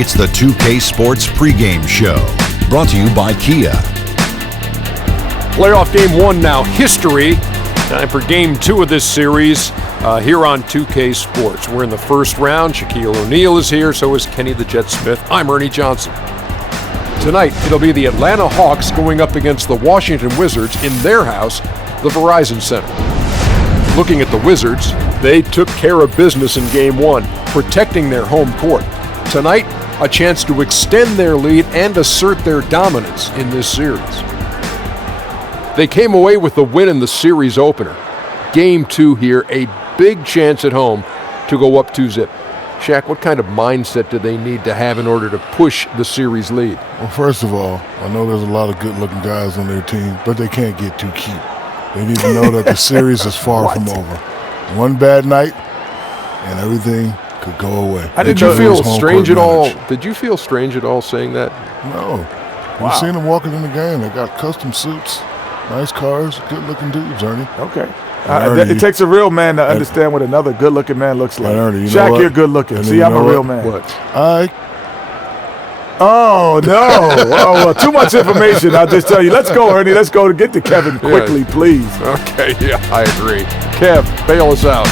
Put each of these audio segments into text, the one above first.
It's the 2K Sports pregame show, brought to you by Kia. Playoff game one now, history. Time for game two of this series here on 2K Sports. We're in the first round. Shaquille O'Neal is here, so is Kenny the Jet Smith. I'm Ernie Johnson. Tonight, it'll be the Atlanta Hawks going up against the Washington Wizards in their house, the Verizon Center. Looking at the Wizards, they took care of business in game one, protecting their home court. Tonight, a chance to extend their lead and assert their dominance in this series. They came away with the win in the series opener. Game two here, a big chance at home to go up 2-0. Shaq, what kind of mindset do they need to have in order to push the series lead? Well, first of all, I know there's a lot of good-looking guys on their team, but they can't get too cute. They need to know that the series is far from over. One bad night, and everything could go away. Did you feel strange at all? Did you feel strange at all saying that? No. You've seen them walking in the game. They got custom suits, nice cars, good-looking dudes, Ernie. Okay. It takes a real man to understand what another good-looking man looks like. Ernie, Shaq, you're good-looking. See, I'm a real man. Oh, no. Well, too much information. I'll just tell you. Let's go, Ernie. Let's go to get to Kevin quickly, please. Okay, yeah, I agree. Kev, bail us out.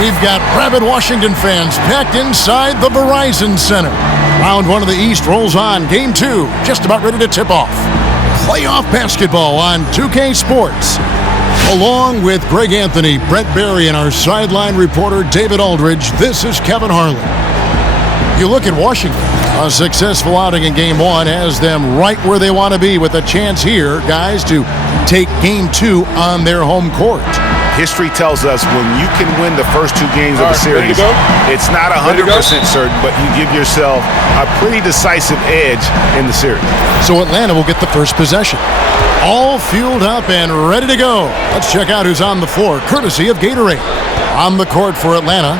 We've got rabid Washington fans packed inside the Verizon Center. Round one of the East rolls on. Game two, just about ready to tip off. Playoff basketball on 2K Sports. Along with Greg Anthony, Brett Barry, and our sideline reporter David Aldridge, this is Kevin Harlan. You look at Washington. A successful outing in game one has them right where they want to be with a chance here, guys, to take game two on their home court. History tells us when you can win the first two games of a series, it's not 100% certain, but you give yourself a pretty decisive edge in the series. So Atlanta will get the first possession. All fueled up and ready to go. Let's check out who's on the floor, courtesy of Gatorade. On the court for Atlanta,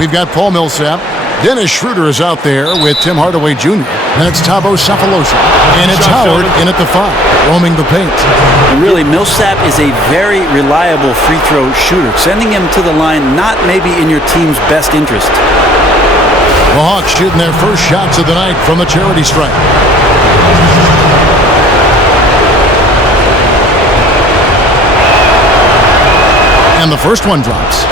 we've got Paul Millsap. Dennis Schroeder is out there with Tim Hardaway Jr. And it's Thabo Sefolosha. And it's Howard in at the 5, roaming the paint. And really, Millsap is a very reliable free throw shooter. Sending him to the line, not maybe in your team's best interest. The Hawks shooting their first shots of the night from the charity stripe. And the first one drops.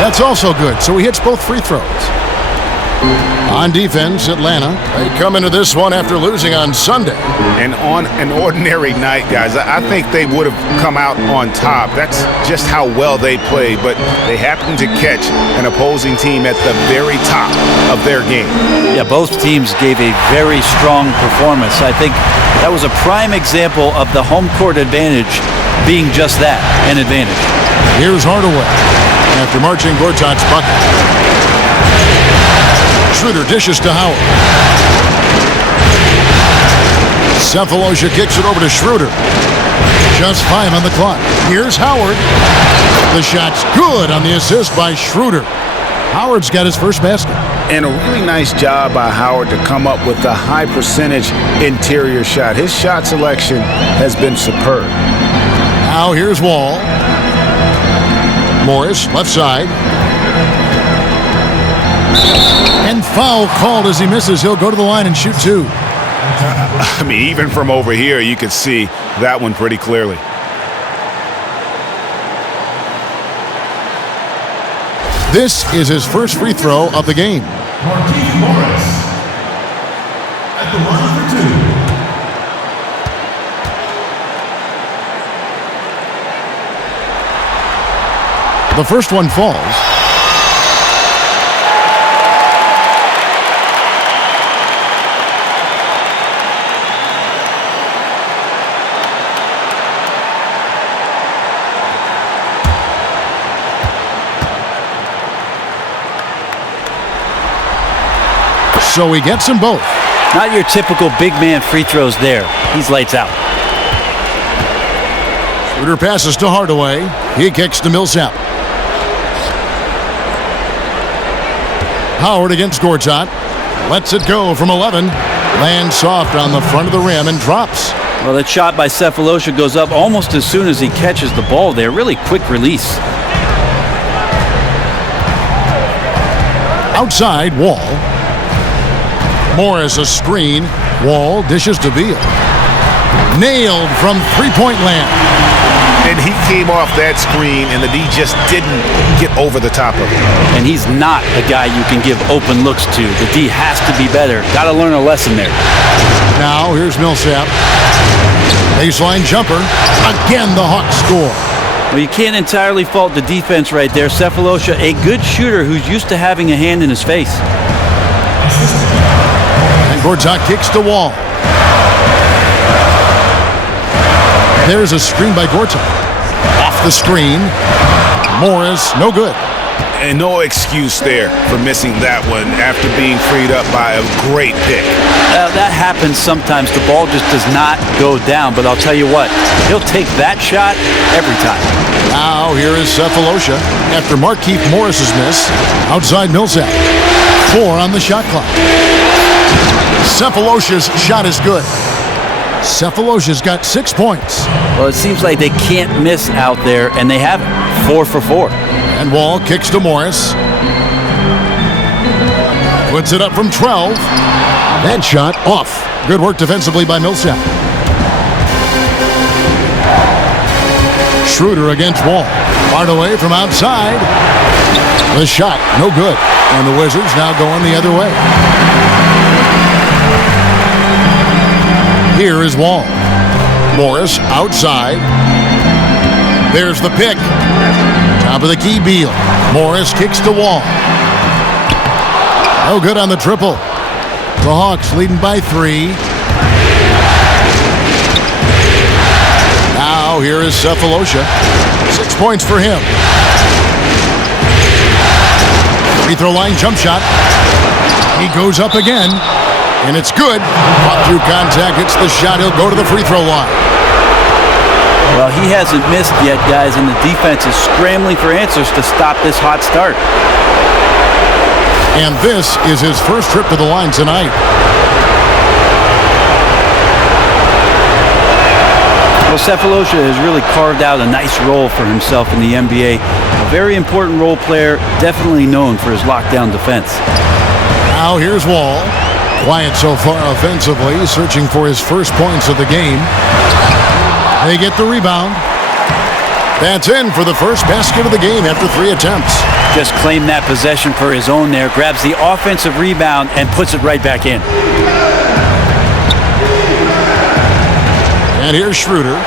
That's also good, so he hits both free throws. On defense, Atlanta, they come into this one after losing on Sunday. And on an ordinary night, guys, I think they would have come out on top. That's just how well they played, but they happened to catch an opposing team at the very top of their game. Yeah, both teams gave a very strong performance. I think that was a prime example of the home court advantage being just that, an advantage. Here's Hardaway after marching Gortat's bucket. Schroeder dishes to Howard. Sefolosha kicks it over to Schroeder. Just 5 on the clock. Here's Howard. The shot's good on the assist by Schroeder. Howard's got his first basket. And a really nice job by Howard to come up with a high percentage interior shot. His shot selection has been superb. Now here's Wall. Morris, left side. And foul called as he misses. He'll go to the line and shoot two. I mean, even from over here, you could see that one pretty clearly. This is his first free throw of the game. Markieff Morris at the line for two. The first one falls. so he gets them both. Not your typical big man free throws there. He's lights out. Schroeder passes to Hardaway. He kicks to Millsap. Howard against Gortat. Lets it go from 11. Lands soft on the front of the rim and drops. Well, that shot by Sefolosha goes up almost as soon as he catches the ball there. Really quick release. Outside, Wall. Morris a screen. Wall dishes to Beal. Nailed from three-point land. And he came off that screen, and the D just didn't get over the top of it. And he's not a guy you can give open looks to. The D has to be better. Got to learn a lesson there. Now here's Millsap. Baseline jumper. Again, the Hawks score. Well, you can't entirely fault the defense right there. Sefolosha, a good shooter who's used to having a hand in his face. And Gortat kicks the Wall. There's a screen by Gortat. Off the screen. Morris, no good. And no excuse there for missing that one after being freed up by a great pick. That happens sometimes. The ball just does not go down. But I'll tell you what, he'll take that shot every time. Now here is Sefolosha after Markieff Morris's miss. Outside Millsap. 4 on the shot clock. Sefolosha's shot is good. Sefolosha's got 6 points. Well, it seems like they can't miss out there, and they have 4 for 4. And Wall kicks to Morris. Puts it up from 12. That shot off. Good work defensively by Millsap. Schroeder against Wall. Hardaway from outside. The shot, no good. And the Wizards now going the other way. Here is Wall. Morris outside. There's the pick. Top of the key, Beal. Morris kicks to Wall. No good on the triple. The Hawks leading by 3. Now here is Sefolosha. 6 points for him. Free throw line jump shot. He goes up again. And it's good. Caught through contact. Hits the shot. He'll go to the free throw line. Well, he hasn't missed yet, guys, and the defense is scrambling for answers to stop this hot start. And this is his first trip to the line tonight. Well, Sefolosha has really carved out a nice role for himself in the NBA. A very important role player, definitely known for his lockdown defense. Now here's Wall. Quiet so far offensively, searching for his first points of the game. They get the rebound. That's in for the first basket of the game after 3 attempts. Just claimed that possession for his own there, grabs the offensive rebound and puts it right back in. And here's Schroeder.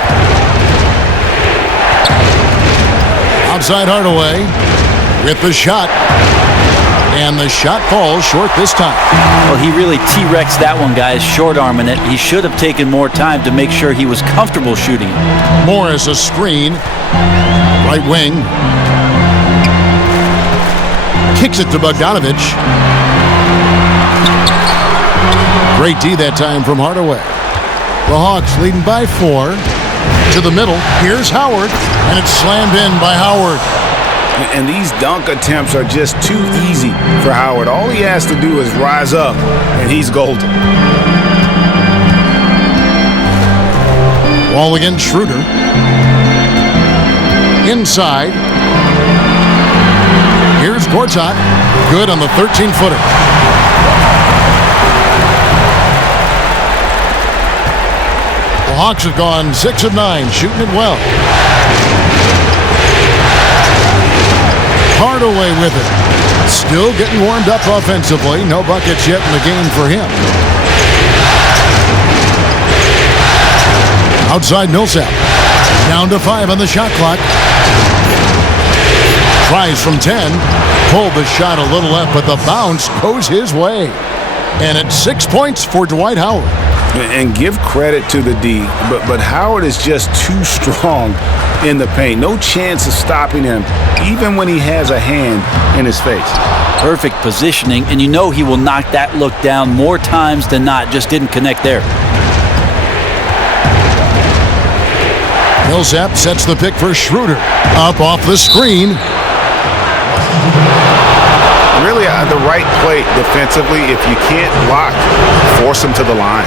Outside Hardaway with the shot. And the shot falls short this time. Well, he really T-Rexed that one, guys, short-arming it. He should have taken more time to make sure he was comfortable shooting. Morris a screen. Right wing. Kicks it to Bogdanovich. Great D that time from Hardaway. The Hawks leading by 4. To the middle. Here's Howard. And it's slammed in by Howard. And these dunk attempts are just too easy for Howard. All he has to do is rise up, and he's golden. Wall against Schroeder. Inside. Here's Gortat. Good on the 13-footer. The Hawks have gone 6 of 9, shooting it well. Hardaway with it. Still getting warmed up offensively. No buckets yet in the game for him. Outside Millsap. Down to 5 on the shot clock. Tries from 10. Pulled the shot a little left, but the bounce goes his way. And it's 6 points for Dwight Howard. And give credit to the D, but Howard is just too strong in the paint. No chance of stopping him, even when he has a hand in his face. Perfect positioning, and you know he will knock that look down more times than not. Just didn't connect there. Millsap sets the pick for Schroeder. Up off the screen. Really the right play defensively. If you can't block, force him to the line.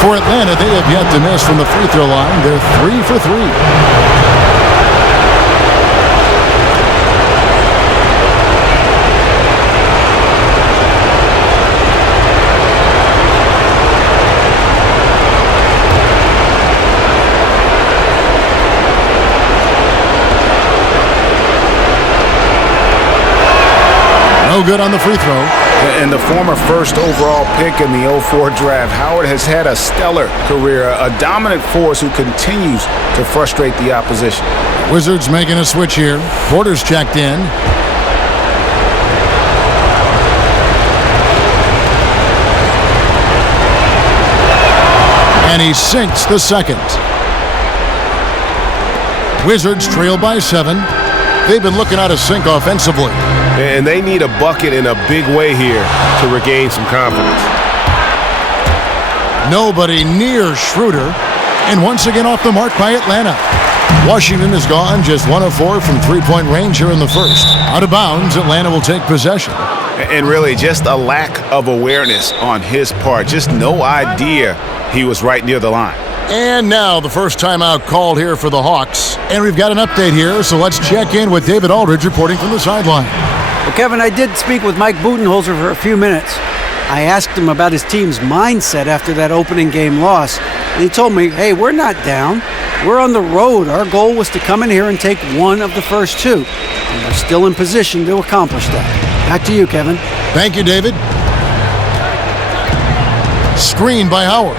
For Atlanta, they have yet to miss from the free throw line. They're 3 for 3. No good on the free throw. And the former first overall pick in the 04 draft, Howard has had a stellar career, a dominant force who continues to frustrate the opposition. Wizards making a switch here. Porter's checked in. And he sinks the second. Wizards trail by 7. They've been looking out of sync offensively. And they need a bucket in a big way here to regain some confidence. Nobody near Schroeder. And once again off the mark by Atlanta. Washington is gone, just 1 of 4 from three-point range here in the first. Out of bounds, Atlanta will take possession. And really just a lack of awareness on his part. Just no idea he was right near the line. And now the first timeout called here for the Hawks. And we've got an update here, so let's check in with David Aldridge reporting from the sideline. Well, Kevin, I did speak with Mike Budenholzer for a few minutes. I asked him about his team's mindset after that opening game loss. And he told me, hey, we're not down. We're on the road. Our goal was to come in here and take one of the first 2. And we're still in position to accomplish that. Back to you, Kevin. Thank you, David. Screen by Howard.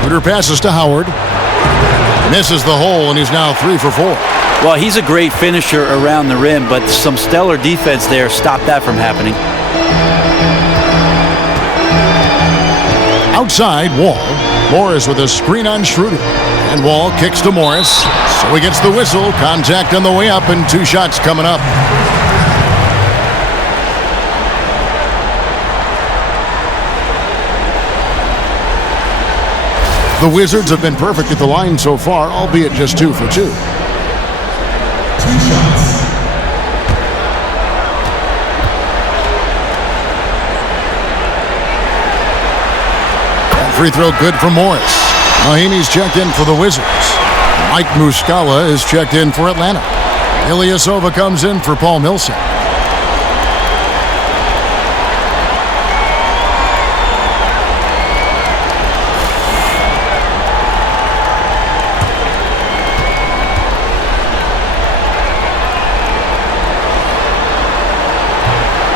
Schroeder passes to Howard. Misses the hole, and he's now 3 for 4. Well, he's a great finisher around the rim, but some stellar defense there stopped that from happening. Outside, Wall. Morris with a screen on Schroeder. And Wall kicks to Morris. So he gets the whistle. Contact on the way up, and 2 shots coming up. The Wizards have been perfect at the line so far, albeit just 2 for 2. 2 shots. Free throw good for Morris. Mahinmi's checked in for the Wizards. Mike Muscala is checked in for Atlanta. Ilyasova comes in for Paul Millsap.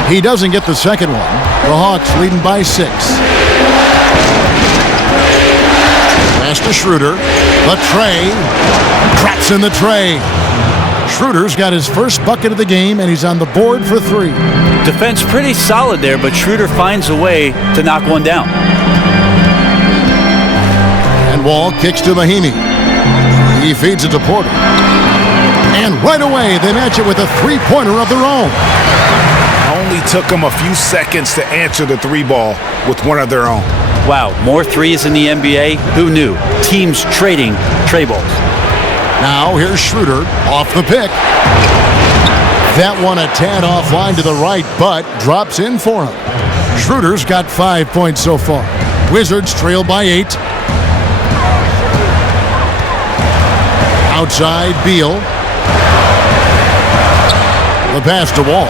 He doesn't get the second one. The Hawks leading by 6. Pass to Schroeder. The tray. Traps in the tray. Schroeder's got his first bucket of the game, and he's on the board for 3. Defense pretty solid there, but Schroeder finds a way to knock one down. And Wall kicks to Mahinmi. He feeds it to Porter. And right away, they match it with a 3-pointer of their own. Only took them a few seconds to answer the 3 ball with one of their own. Wow, more threes in the NBA? Who knew? Teams trading tray balls. Now here's Schroeder off the pick. That one a tad offline to the right, but drops in for him. Schroeder's got 5 points so far. Wizards trail by 8. Outside, Beal. The pass to Wall.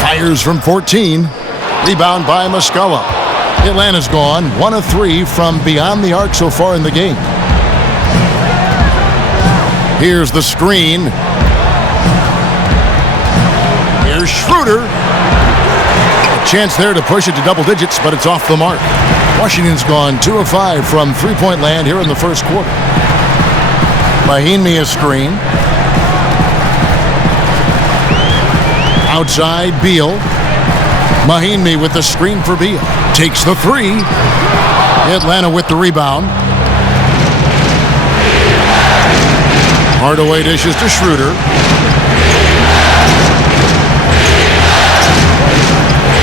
Fires from 14. Rebound by Muscala. Atlanta's gone 1 of 3 from beyond the arc so far in the game. Here's the screen. Here's Schroeder. A chance there to push it to double digits, but it's off the mark. Washington's gone 2 of 5 from three-point land here in the first quarter. Mahinmi a screen. Outside, Beal. Mahinmi with the screen for Beal. Takes the three. Atlanta with the rebound. Hardaway dishes to Schroeder.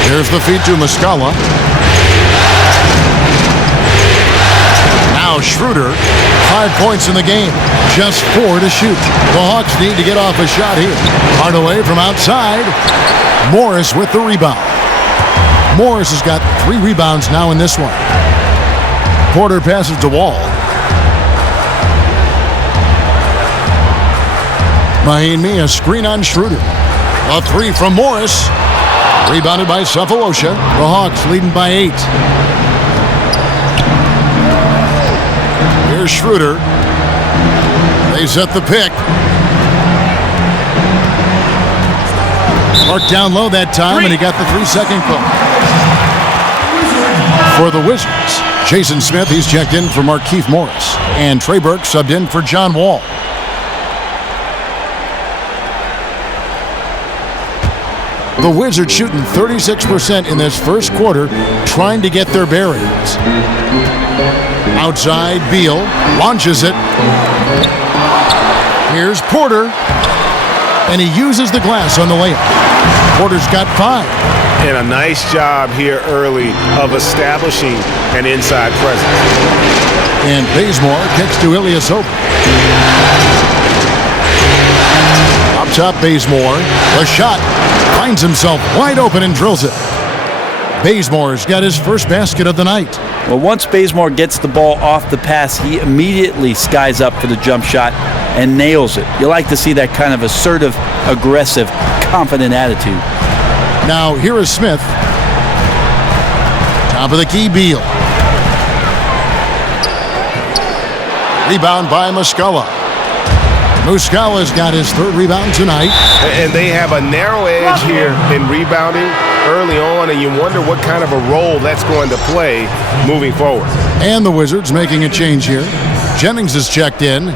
There's the feed to Muscala. Now Schroeder, 5 points in the game, just 4 to shoot. The Hawks need to get off a shot here. Hardaway from outside. Morris with the rebound. Morris has got 3 rebounds now in this one. Porter passes to Wall. Mahinmi, a screen on Schroeder. A 3 from Morris. Rebounded by Cephalosha. The Hawks leading by 8. Here's Schroeder. They set the pick. Marked down low that time, and he got the 3-second call. For the Wizards, Jason Smith, he's checked in for Markieff Morris. And Trey Burke subbed in for John Wall. The Wizards shooting 36% in this first quarter, trying to get their bearings. Outside, Beal launches it. Here's Porter, and he uses the glass on the layup. Porter's got 5. And a nice job here early of establishing an inside presence. And Bazemore kicks to Ilyasova. Up top, Bazemore. The shot. Finds himself wide open and drills it. Bazemore's got his first basket of the night. Well, once Bazemore gets the ball off the pass, he immediately skies up for the jump shot and nails it. You like to see that kind of assertive, aggressive, confident attitude. Now, here is Smith. Top of the key, Beal. Rebound by Muscala. Muscala's got his 3rd rebound tonight. And they have a narrow edge here in rebounding early on, and you wonder what kind of a role that's going to play moving forward. And the Wizards making a change here. Jennings is checked in.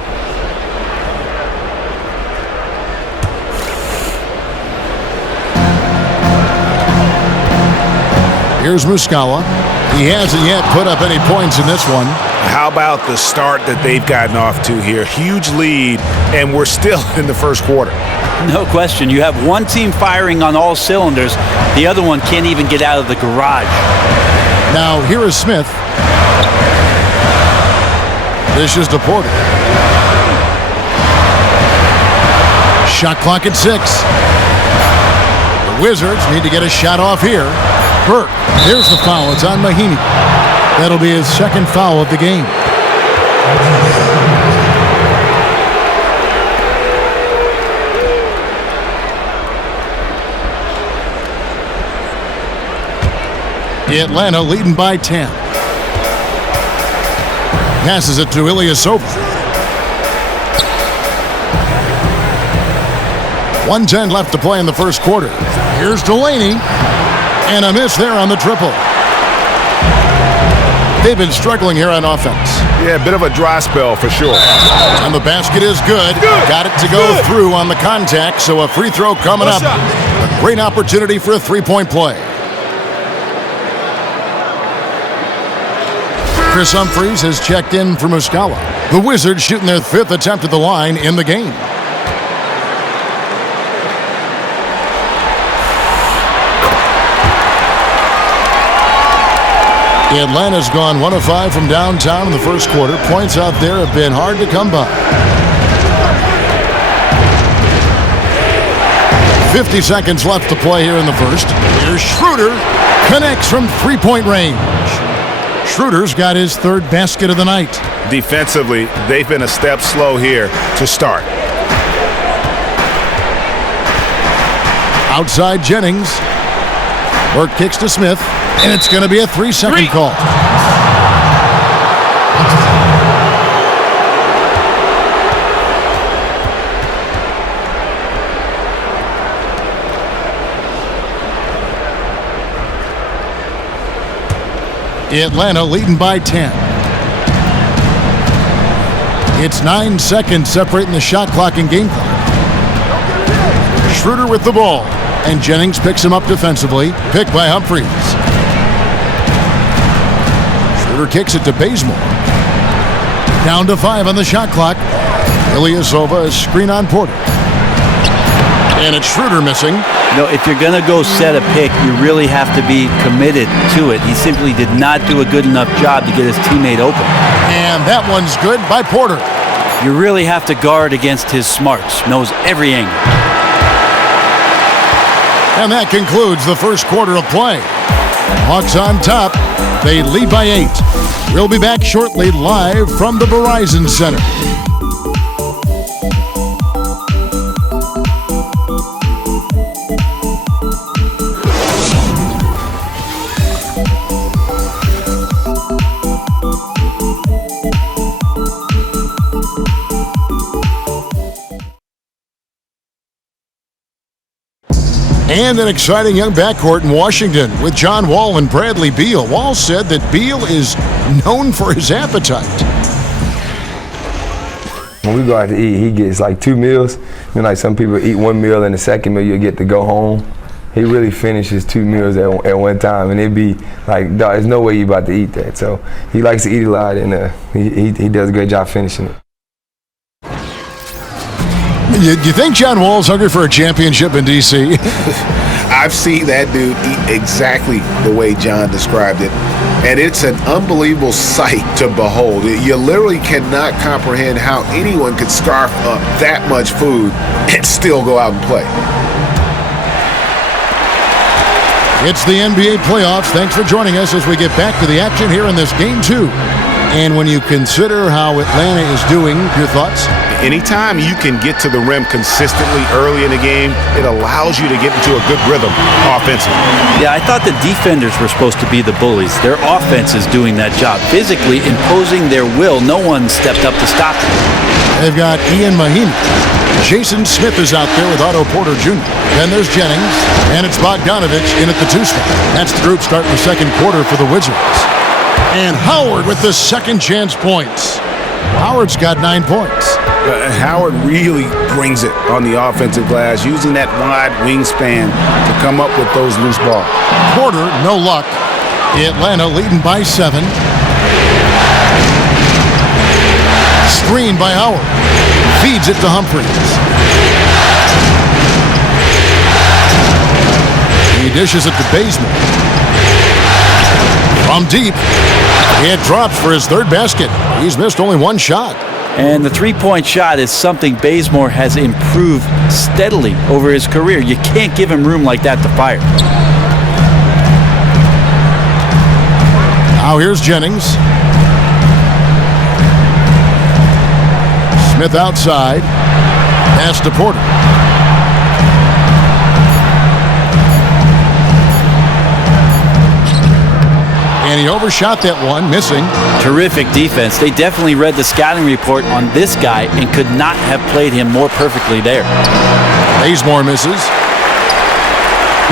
Here's Muscala. He hasn't yet put up any points in this one. How about the start that they've gotten off to here? Huge lead, and we're still in the first quarter. No question. You have one team firing on all cylinders. The other one can't even get out of the garage. Now, here is Smith. Dishes to Porter. Shot clock at 6. The Wizards need to get a shot off here. Burke, here's the foul. It's on Mahinmi. That'll be his 2nd foul of the game. Atlanta leading by 10. Passes it to Ilyasova. 1:10 left to play in the first quarter. Here's Delaney. And a miss there on the triple. They've been struggling here on offense. Yeah, a bit of a dry spell for sure. And the basket is good. Got it to go through on the contact, so a free throw coming up. A great opportunity for a 3-point play. Chris Humphries has checked in for Muscala. The Wizards shooting their 5th attempt at the line in the game. Atlanta's gone 1 of 5 from downtown in the first quarter. Points out there have been hard to come by. 50 seconds left to play here in the first. Here's Schroeder. Connects from 3-point range. Schroeder's got his 3rd basket of the night. Defensively, they've been a step slow here to start. Outside Jennings. Burke kicks to Smith. And it's going to be a 3-second call. Atlanta leading by 10. It's 9 seconds separating the shot clock and game clock. Schroeder with the ball. And Jennings picks him up defensively. Picked by Humphries. Schroeder kicks it to Bazemore. Down to 5 on the shot clock. Ilyasova is screen on Porter. And it's Schroeder missing. If you're going to go set a pick, you really have to be committed to it. He simply did not do a good enough job to get his teammate open. And that one's good by Porter. You really have to guard against his smarts. Knows every angle. And that concludes the first quarter of play. Hawks on top. They lead by 8. We'll be back shortly live from the Verizon Center. And an exciting young backcourt in Washington with John Wall and Bradley Beal. Wall said that Beal is known for his appetite. When we go out to eat, he gets like 2 meals. Like some people eat 1 meal and the second meal you'll get to go home. He really finishes 2 meals at one time, and it'd be like, dog, there's no way you about to eat that. So he likes to eat a lot, and he does a great job finishing it. You think John Wall's hungry for a championship in D.C.? I've seen that dude eat exactly the way John described it, and it's an unbelievable sight to behold. You literally cannot comprehend how anyone could scarf up that much food and still go out and play. It's the NBA playoffs. Thanks for joining us as we get back to the action here in this Game 2. And when you consider how Atlanta is doing, your thoughts? Anytime you can get to the rim consistently early in the game, it allows you to get into a good rhythm offensively. Yeah, I thought the defenders were supposed to be the bullies. Their offense is doing that job, physically imposing their will. No one stepped up to stop them. They've got Ian Mahinmi. Jason Smith is out there with Otto Porter Jr. Then there's Jennings, and it's Bogdanovich in at the 2 spot. That's the group starting the second quarter for the Wizards. And Howard with the second chance points. Howard's got 9 points. Howard really brings it on the offensive glass, using that wide wingspan to come up with those loose balls. Porter, no luck. Atlanta leading by 7. Screen by Howard. Feeds it to Humphries. He dishes it to Bazemore. From deep, it drops for his 3rd basket. He's missed only 1 shot. And the 3-point shot is something Bazemore has improved steadily over his career. You can't give him room like that to fire. Now here's Jennings. Smith outside. Pass to Porter. And he overshot that one, missing. Terrific defense. They definitely read the scouting report on this guy and could not have played him more perfectly there. Bazemore misses.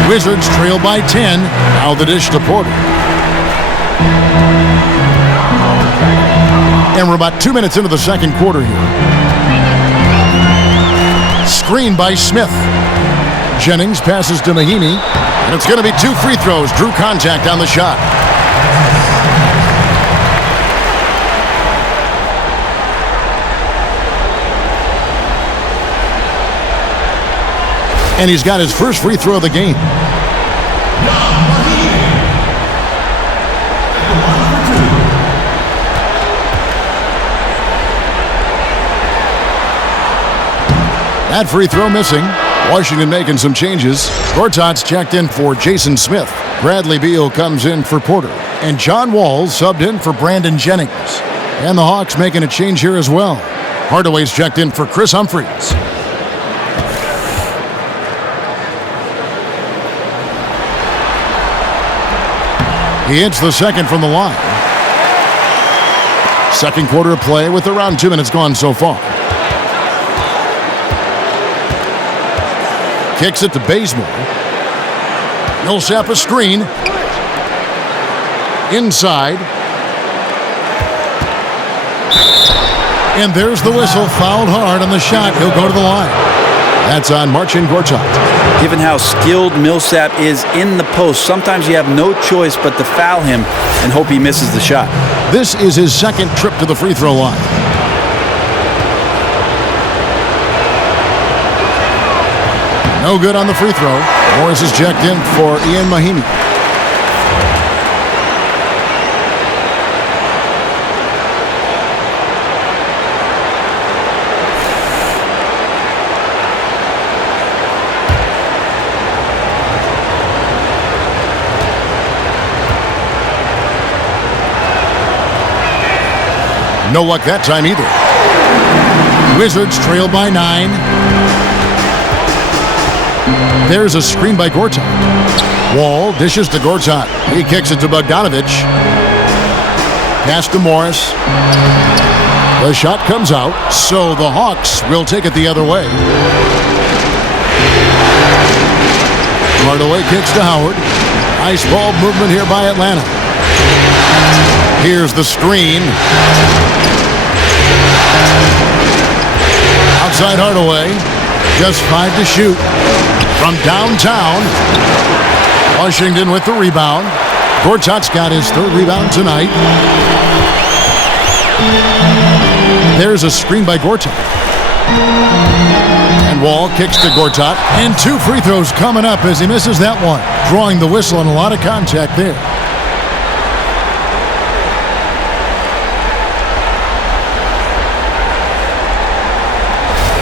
Wizards trail by 10. Now the dish to Porter. And we're about 2 minutes into the second quarter here. Screen by Smith. Jennings passes to Mahinmi. And it's going to be 2 free throws. Drew contact on the shot. And he's got his first free throw of the game. That free throw missing. Washington making some changes. Gortat's checked in for Jason Smith. Bradley Beal comes in for Porter. And John Wall subbed in for Brandon Jennings. And the Hawks making a change here as well. Hardaway's checked in for Chris Humphries. He hits the second from the line. Second quarter of play with around 2 minutes gone so far. Kicks it to Bazemore. Millsap a screen. Inside. And there's the whistle. Fouled hard on the shot. He'll go to the line. That's on Marcin Gortat. Given how skilled Millsap is in the post, sometimes you have no choice but to foul him and hope he misses the shot. This is his second trip to the free throw line. No good on the free throw. Morris is checked in for Ian Mahinmi. No luck that time either. Wizards trail by 9. There's a screen by Gortat. Wall dishes to Gortat. He kicks it to Bogdanovic. Pass to Morris. The shot comes out, so the Hawks will take it the other way. Hardaway kicks to Howard. Nice ball movement here by Atlanta. Here's the screen. Outside Hardaway. Just 5 to shoot. From downtown. Washington with the rebound. Gortat's got his third rebound tonight. There's a screen by Gortat. And Wall kicks to Gortat. And 2 free throws coming up as he misses that one. Drawing the whistle and a lot of contact there.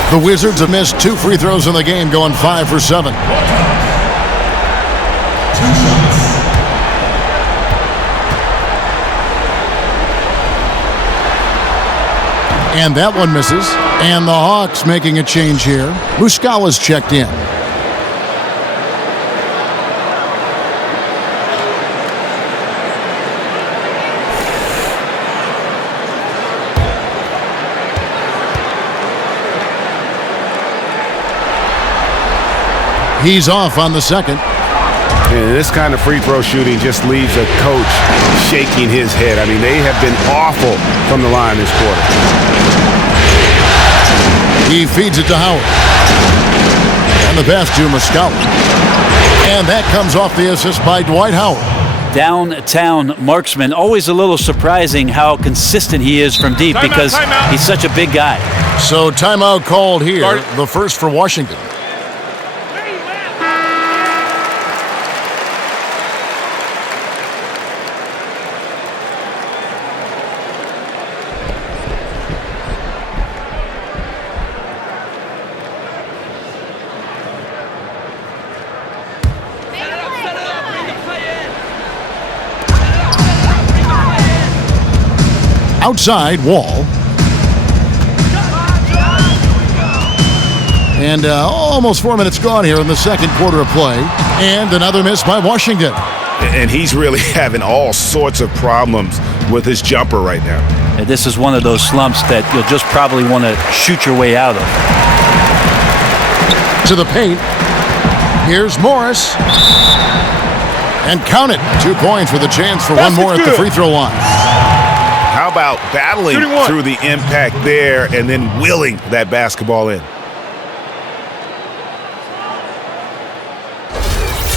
The Wizards have missed 2 free throws in the game, going 5 for 7. 2 shots. And that one misses. And the Hawks making a change here. Muscala's checked in. He's off on the second. And this kind of free throw shooting just leaves a coach shaking his head. I mean, they have been awful from the line this quarter. He feeds it to Howard. And the pass to Muscala. And that comes off the assist by Dwight Howard. Downtown marksman. Always a little surprising how consistent he is from deep because he's such a big guy. So timeout called here. The first for Washington. Outside, Wall. And almost 4 minutes gone here in the second quarter of play. And another miss by Washington. And he's really having all sorts of problems with his jumper right now. And this is one of those slumps that you'll just probably want to shoot your way out of. To the paint. Here's Morris. And count it. 2 points with a chance for one more at the free throw line. How about battling through the impact there and then willing that basketball in?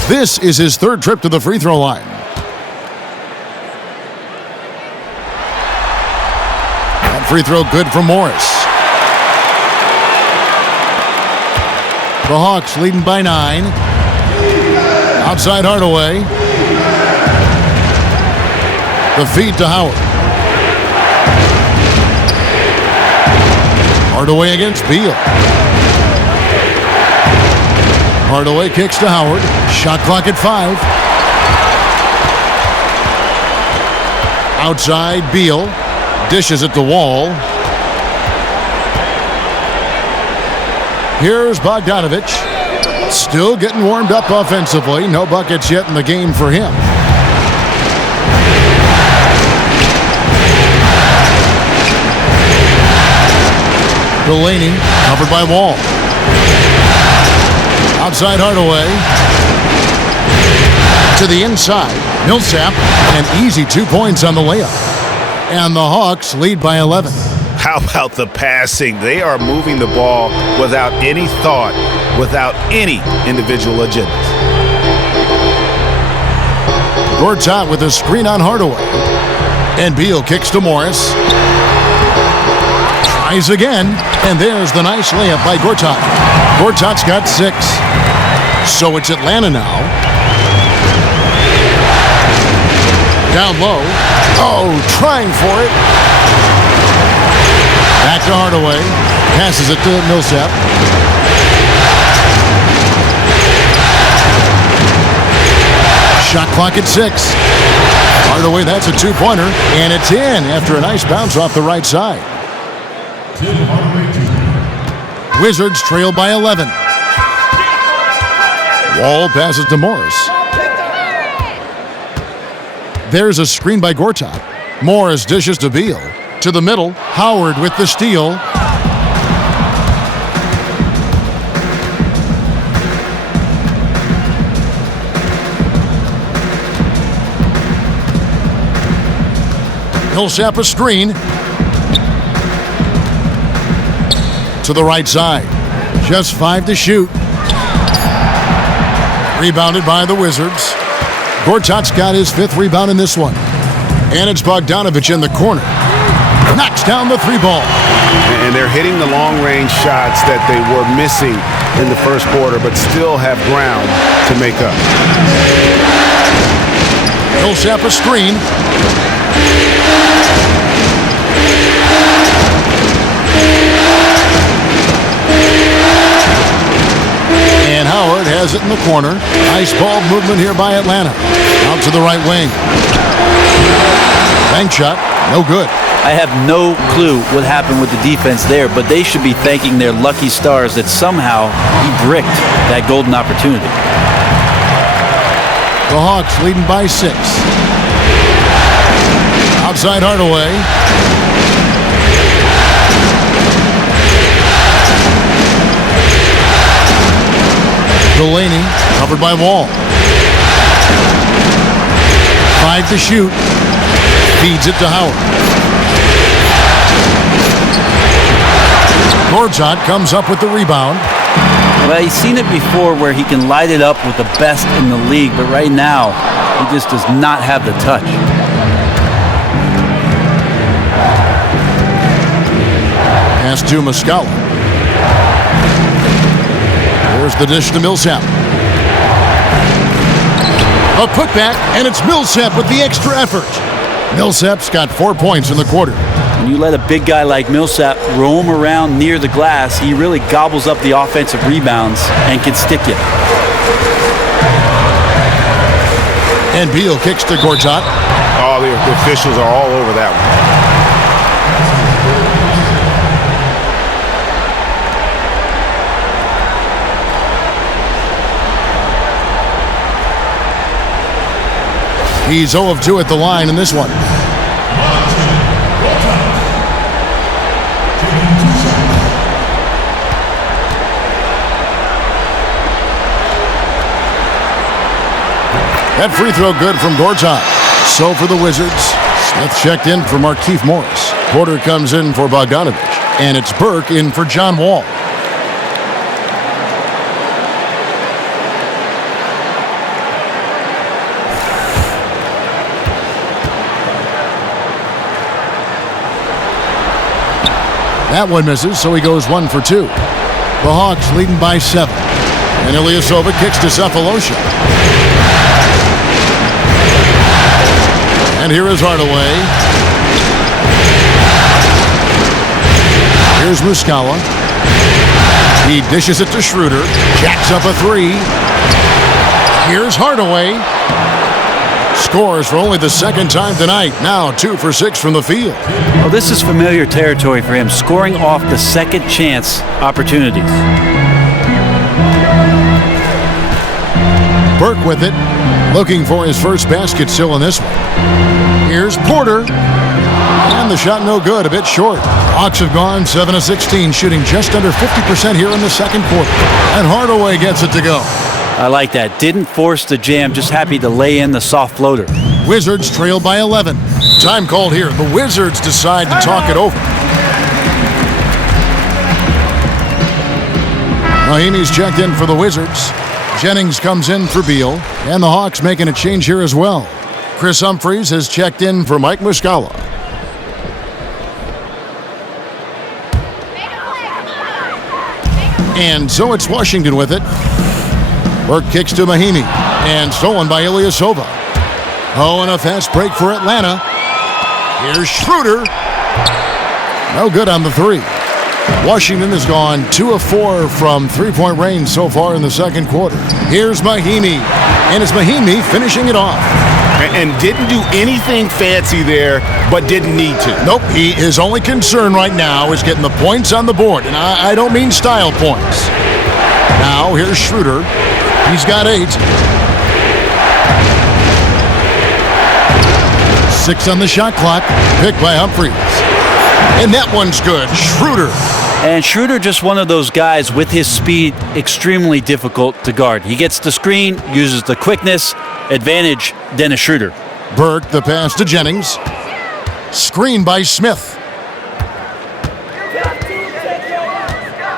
This is his third trip to the free throw line. That free throw good for Morris. The Hawks leading by 9. Outside Hardaway. The feed to Howard. Hardaway against Beal. Hardaway kicks to Howard. Shot clock at 5. Outside, Beal. Dishes it to Wall. Here's Bogdanovic. Still getting warmed up offensively. No buckets yet in the game for him. Delaney, covered by Wall. Outside Hardaway. To the inside. Millsap, an easy 2 points on the layup. And the Hawks lead by 11. How about the passing? They are moving the ball without any thought without any individual agendas. Gortat with a screen on Hardaway. And Beal kicks to Morris. Tries again, and there's the nice layup by Gortat. Gortat's got 6. So it's Atlanta now. Down low. Oh, trying for it. Back to Hardaway. Passes it to Millsap. Shot clock at 6. Hardaway, that's a 2-pointer, and it's in after a nice bounce off the right side. Wizards trail by 11. Wall passes to Morris. There's a screen by Gortat. Morris dishes to Beal. To the middle, Howard with the steal. Millsap a screen. To the right side. Just 5 to shoot. Rebounded by the Wizards. Gortat's got his 5th rebound in this one. And it's Bogdanovic in the corner. Knocks down the 3-ball. And they're hitting the long-range shots that they were missing in the first quarter, but still have ground to make up. Millsap a screen. And Howard has it in the corner. Nice ball movement here by Atlanta. Out to the right wing. Bank shot, no good. I have no clue what happened with the defense there, but they should be thanking their lucky stars that somehow he bricked that golden opportunity. The Hawks leading by 6. Outside Hardaway. Delaney covered by Wall. 5 to shoot. Feeds it to Howard. Gortat comes up with the rebound. Well, he's seen it before where he can light it up with the best in the league, but right now, he just does not have the touch. Pass to Muscala. There's the dish to Millsap. A putback, and it's Millsap with the extra effort. Millsap's got 4 points in the quarter. When you let a big guy like Millsap roam around near the glass, he really gobbles up the offensive rebounds and can stick you. And Beal kicks to Gortat. Oh, the officials are all over that one. He's 0 of 2 at the line in this one. That free throw good from Gortat. So for the Wizards, Smith checked in for Markieff Morris. Porter comes in for Bogdanovic. And it's Burke in for John Wall. That one misses, so he goes 1 for 2. The Hawks leading by 7. And Ilyasova kicks to Cephalosha. And here is Hardaway. Here's Muscala. He dishes it to Schroeder. Jacks up a 3. Here's Hardaway. Scores for only the 2nd time tonight. Now 2 for 6 from the field. Well, this is familiar territory for him, scoring off the second chance opportunities. Burke with it, looking for his first basket still in this one. Here's Porter. And the shot no good, a bit short. Hawks have gone 7 of 16, shooting just under 50% here in the second quarter. And Hardaway gets it to go. I like that. Didn't force the jam, just happy to lay in the soft floater. Wizards trail by 11. Time called here. The Wizards decide to talk it over. Mahimi's checked in for the Wizards. Jennings comes in for Beal. And the Hawks making a change here as well. Chris Humphries has checked in for Mike Muscala. And so it's Washington with it. Burke kicks to Mahimi. And stolen by Ilyasova. Oh, and a fast break for Atlanta. Here's Schroeder. No good on the three. Washington has gone 2 of 4 from three-point range so far in the second quarter. Here's Mahimi. And it's Mahimi finishing it off. And didn't do anything fancy there, but didn't need to. Nope, his only concern right now is getting the points on the board. And I don't mean style points. Now, here's Schroeder. He's got 8. 6 on the shot clock. Picked by Humphries. And that one's good. Schroeder. And Schroeder, just one of those guys with his speed, extremely difficult to guard. He gets the screen, uses the quickness. Advantage, Dennis Schroeder. Burke, the pass to Jennings. Screen by Smith.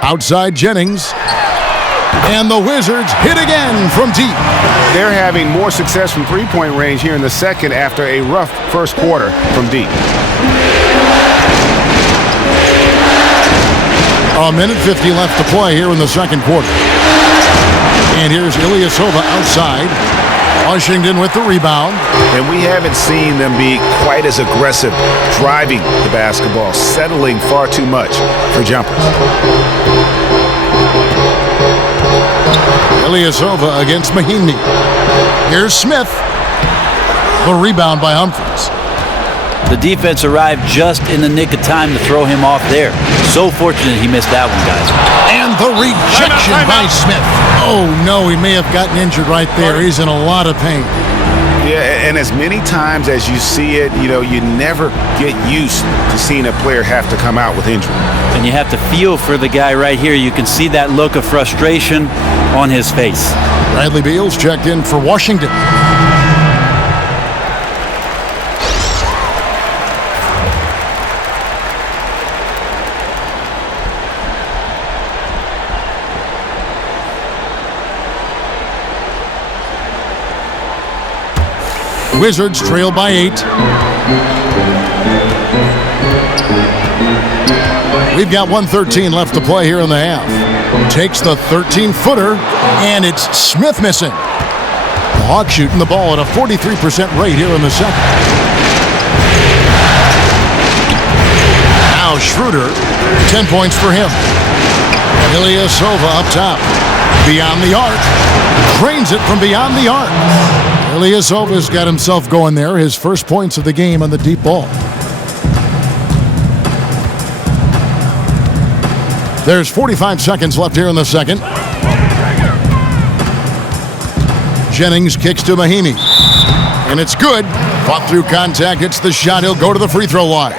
Outside Jennings. And the Wizards hit again from deep. They're having more success from three-point range here in the second after a rough first quarter from deep. A minute 50 left to play here in the second quarter. And here's Ilyasova outside. Washington with the rebound. And we haven't seen them be quite as aggressive driving the basketball, settling far too much for jumpers. Ilyasova against Mahimi. Here's Smith. The rebound by Humphries. The defense arrived just in the nick of time to throw him off there. So fortunate he missed that one, guys. And the rejection by Smith. Oh, no, he may have gotten injured right there. He's in a lot of pain. Yeah, and as many times as you see it, you never get used to seeing a player have to come out with injury. And you have to feel for the guy right here. You can see that look of frustration on his face. Bradley Beal's checked in for Washington. Wizards trail by 8. We've got 1:13 left to play here in the half. Takes the 13-footer, and it's Smith missing. The Hawks shooting the ball at a 43% rate here in the second. Now Schroeder, 10 points for him. Ilyasova up top. Beyond the arc. Cranes it from beyond the arc. Ilyasova's got himself going there. His first points of the game on the deep ball. There's 45 seconds left here in the second. Jennings kicks to Mahimi. And it's good. Fought through contact. It's the shot. He'll go to the free throw line.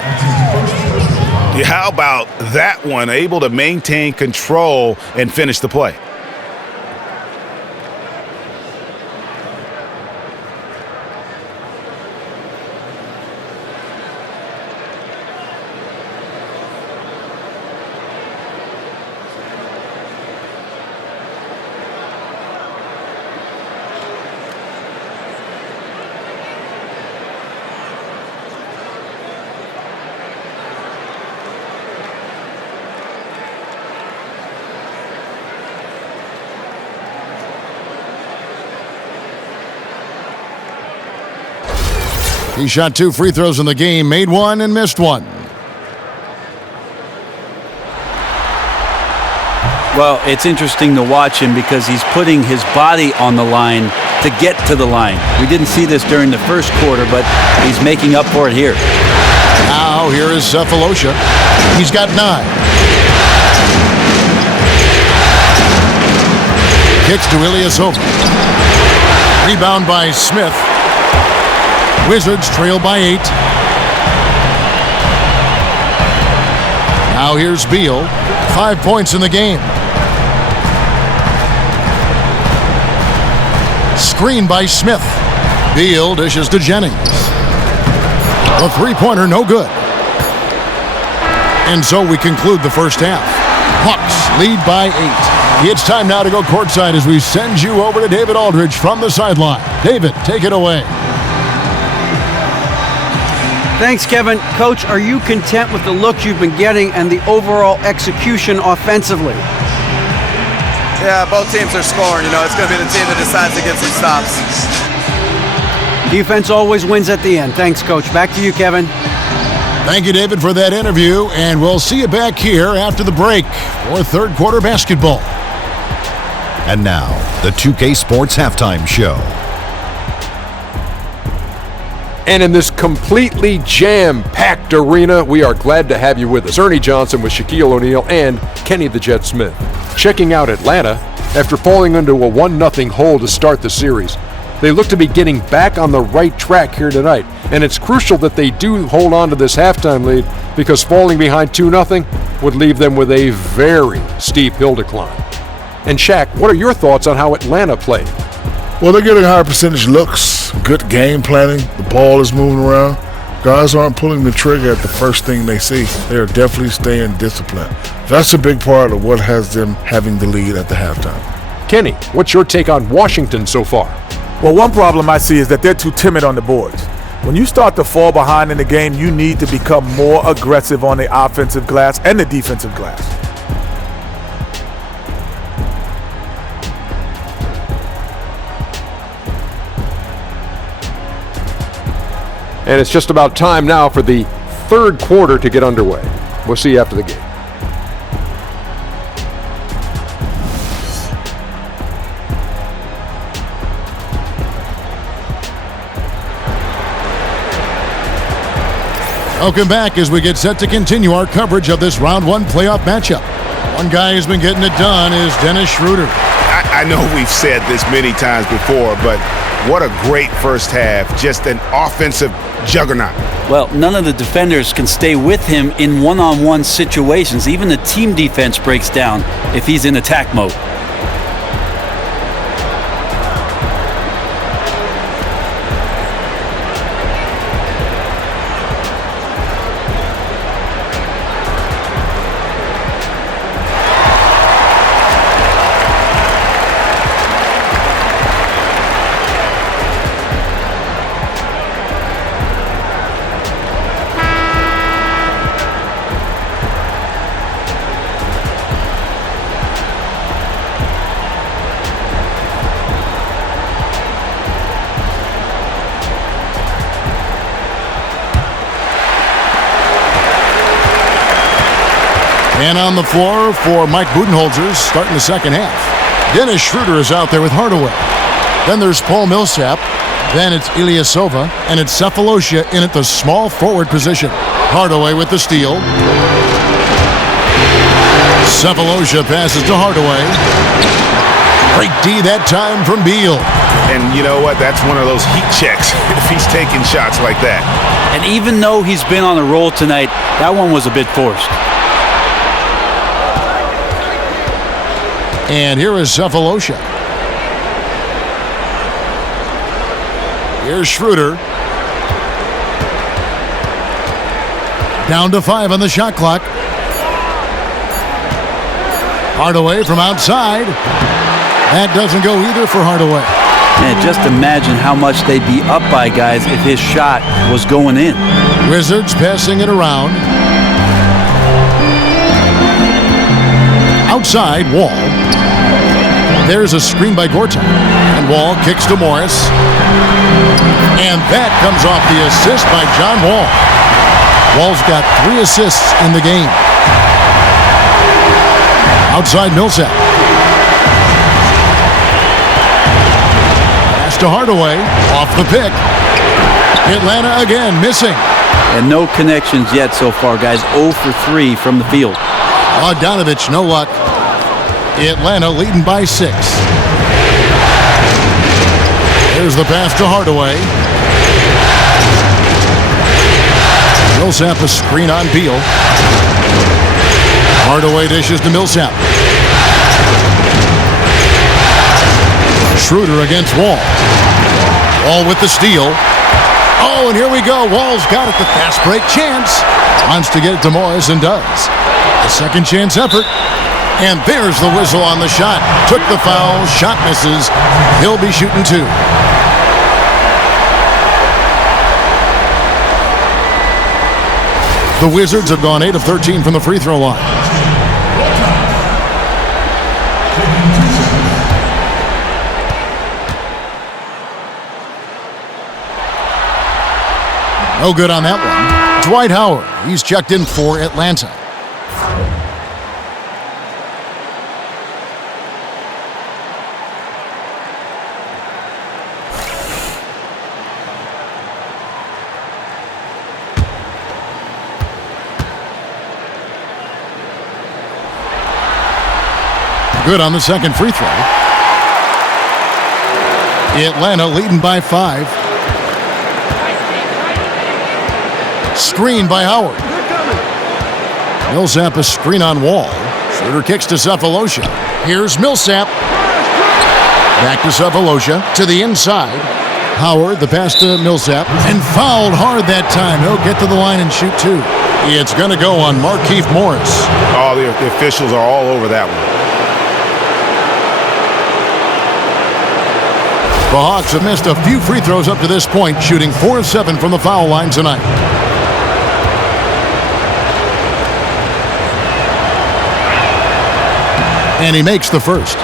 How about that one? Able to maintain control and finish the play. He shot 2 free throws in the game, made 1 and missed 1. Well, it's interesting to watch him because he's putting his body on the line to get to the line. We didn't see this during the first quarter, but he's making up for it here. Now, here is Cephalosha. He's got 9. Kicks to Ilyasova. Rebound by Smith. Wizards trail by 8. Now here's Beal. 5 points in the game. Screen by Smith. Beal dishes to Jennings. The three-pointer no good. And so we conclude the first half. Hawks lead by 8. It's time now to go courtside as we send you over to David Aldridge from the sideline. David, take it away. Thanks, Kevin. Coach, are you content with the looks you've been getting and the overall execution offensively? Yeah, both teams are scoring. It's going to be the team that decides to get some stops. Defense always wins at the end. Thanks, Coach. Back to you, Kevin. Thank you, David, for that interview, and we'll see you back here after the break for third quarter basketball. And now, the 2K Sports Halftime Show. And in this completely jam-packed arena, we are glad to have you with us. Ernie Johnson with Shaquille O'Neal and Kenny the Jet Smith. Checking out Atlanta after falling into a 1-0 hole to start the series. They look to be getting back on the right track here tonight, and it's crucial that they do hold on to this halftime lead because falling behind 2-0 would leave them with a very steep hill to climb. And Shaq, what are your thoughts on how Atlanta played? Well, they're getting higher percentage looks, good game planning. The ball is moving around. Guys aren't pulling the trigger at the first thing they see. They are definitely staying disciplined. That's a big part of what has them having the lead at the halftime. Kenny, what's your take on Washington so far? Well, one problem I see is that they're too timid on the boards. When you start to fall behind in the game, you need to become more aggressive on the offensive glass and the defensive glass. And it's just about time now for the third quarter to get underway. We'll see you after the game. Welcome back as we get set to continue our coverage of this round one playoff matchup. One guy who's been getting it done is Dennis Schroeder. I know we've said this many times before, but what a great first half. Just an offensive juggernaut. Well, none of the defenders can stay with him in one-on-one situations. Even the team defense breaks down if he's in attack mode. And on the floor for Mike Budenholzer starting the second half. Dennis Schroeder is out there with Hardaway. Then there's Paul Millsap. Then it's Ilyasova. And it's Sefolosha in at the small forward position. Hardaway with the steal. Sefolosha passes to Hardaway. Great D that time from Beal. And you know what? That's one of those heat checks if he's taking shots like that. And even though he's been on a roll tonight, that one was a bit forced. And here is Sefolosha. Here's Schroeder. Down to 5 on the shot clock. Hardaway from outside. That doesn't go either for Hardaway. Man, just imagine how much they'd be up by, guys, if his shot was going in. Wizards passing it around. Outside, Wall. There's a screen by Gortat. And Wall kicks to Morris. And that comes off the assist by John Wall. Wall's got 3 assists in the game. Outside Millsap. Pass to Hardaway. Off the pick. Atlanta again missing. And no connections yet so far, guys. 0 for 3 from the field. Bogdanovich, no luck. Atlanta leading by 6. Here's the pass to Hardaway. Millsap a screen on Beal. Hardaway dishes to Millsap. Schroeder against Wall. Wall with the steal. Oh, and here we go. Wall's got it. The fast break chance. Wants to get it to Morris and does. A second chance effort. And there's the whistle on the shot. Took the foul, shot misses. He'll be shooting 2. The Wizards have gone 8 of 13 from the free throw line. No good on that one. Dwight Howard, he's checked in for Atlanta. Good on the second free throw. Atlanta leading by 5. Screen by Howard. Millsap a screen on Wall. Schroeder kicks to Sefolosha. Here's Millsap. Back to Sefolosha to the inside. Howard, the pass to Millsap, and fouled hard that time. He'll get to the line and shoot 2. It's going to go on Markieff Morris. Oh, the officials are all over that one. The Hawks have missed a few free throws up to this point, shooting 4 of 7 from the foul line tonight. And he makes the first.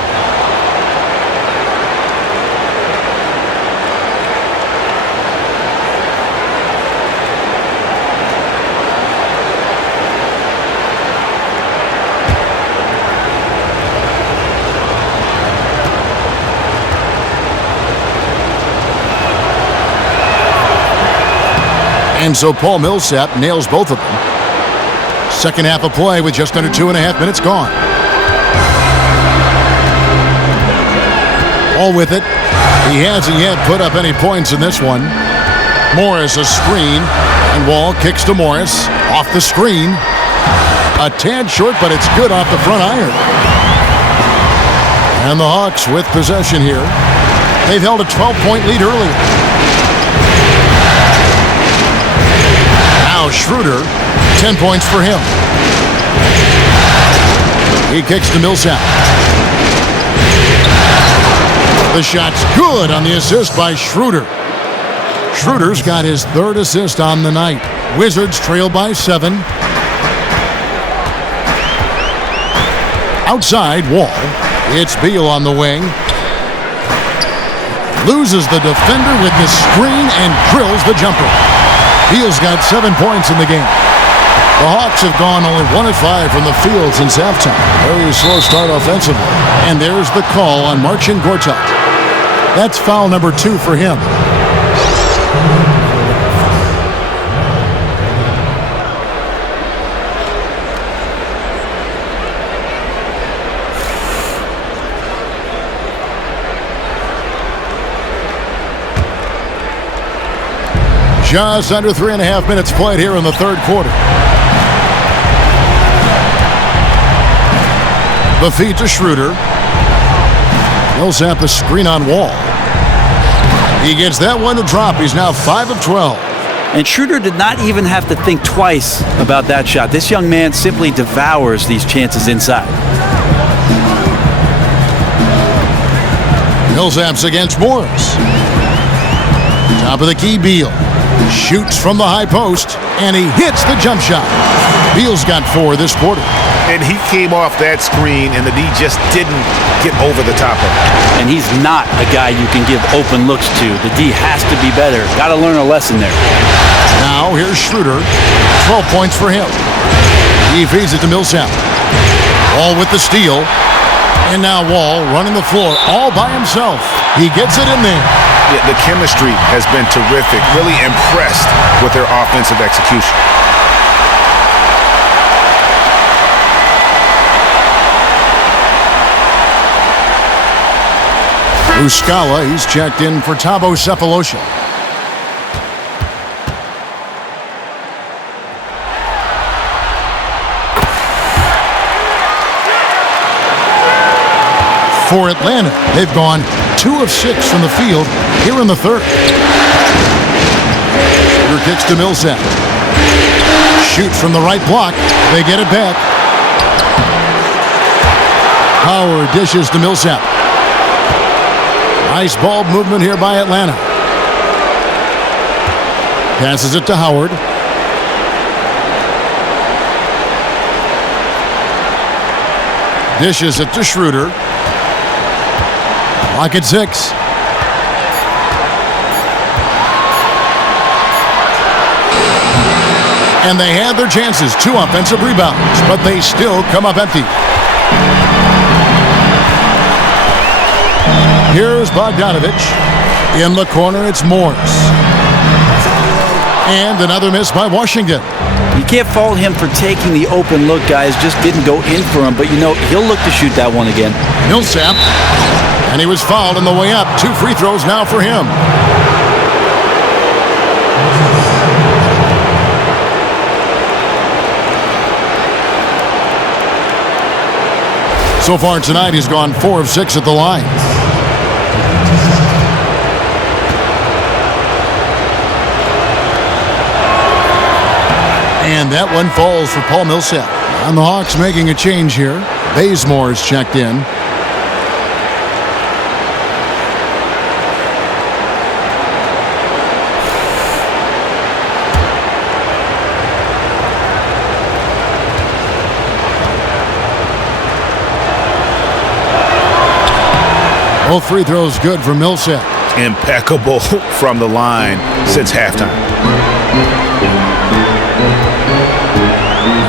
And so Paul Millsap nails both of them. Second half of play with just under 2.5 minutes gone. All with it. He hasn't yet put up any points in this one. Morris a screen, and Wall kicks to Morris. Off the screen. A tad short, but it's good off the front iron. And the Hawks with possession here. They've held a 12-point lead earlier. Now Schroeder, 10 points for him. He kicks to Millsap. The shot's good on the assist by Schroeder. Schroeder's got his 3rd assist on the night. Wizards trail by 7. Outside, Wall. It's Beal on the wing. Loses the defender with the screen and drills the jumper. Beal's got 7 points in the game. The Hawks have gone only 1 of 5 from the field since halftime. Very slow start offensively. And there's the call on Marcin Gortat. That's foul number 2 for him. Just under 3.5 minutes played here in the 3rd quarter. The feed to Schroeder. Millsap a screen on Wall. He gets that one to drop. He's now 5 of 12. And Schroeder did not even have to think twice about that shot. This young man simply devours these chances inside. Millsap's against Morris. Top of the key, Beal. Shoots from the high post, and he hits the jump shot. Beal's got 4 this quarter. And he came off that screen, and the D just didn't get over the top of it. And he's not a guy you can give open looks to. The D has to be better. Got to learn a lesson there. Now here's Schroeder. 12 points for him. He feeds it to Millsap. Wall with the steal. And now Wall running the floor all by himself. He gets it in there. Yeah, the chemistry has been terrific. Really impressed with their offensive execution. Muscala, he's checked in for Thabo Sefolosha. For Atlanta, they've gone 2 of 6 from the field here in the 3rd. Schroeder kicks to Millsap. Shoots from the right block. They get it back. Howard dishes to Millsap. Nice ball movement here by Atlanta. Passes it to Howard. Dishes it to Schroeder. Lock at 6. And they had their chances. 2 offensive rebounds, but they still come up empty. Here's Bogdanovich. In the corner, it's Morris. And another miss by Washington. You can't fault him for taking the open look, guys. Just didn't go in for him, but he'll look to shoot that one again. Millsap. And he was fouled on the way up. 2 free throws now for him. So far tonight, he's gone 4 of 6 at the line. And that one falls for Paul Millsap. And the Hawks making a change here. Bazemore is checked in. Both free throws good for Millsap. Impeccable from the line since halftime.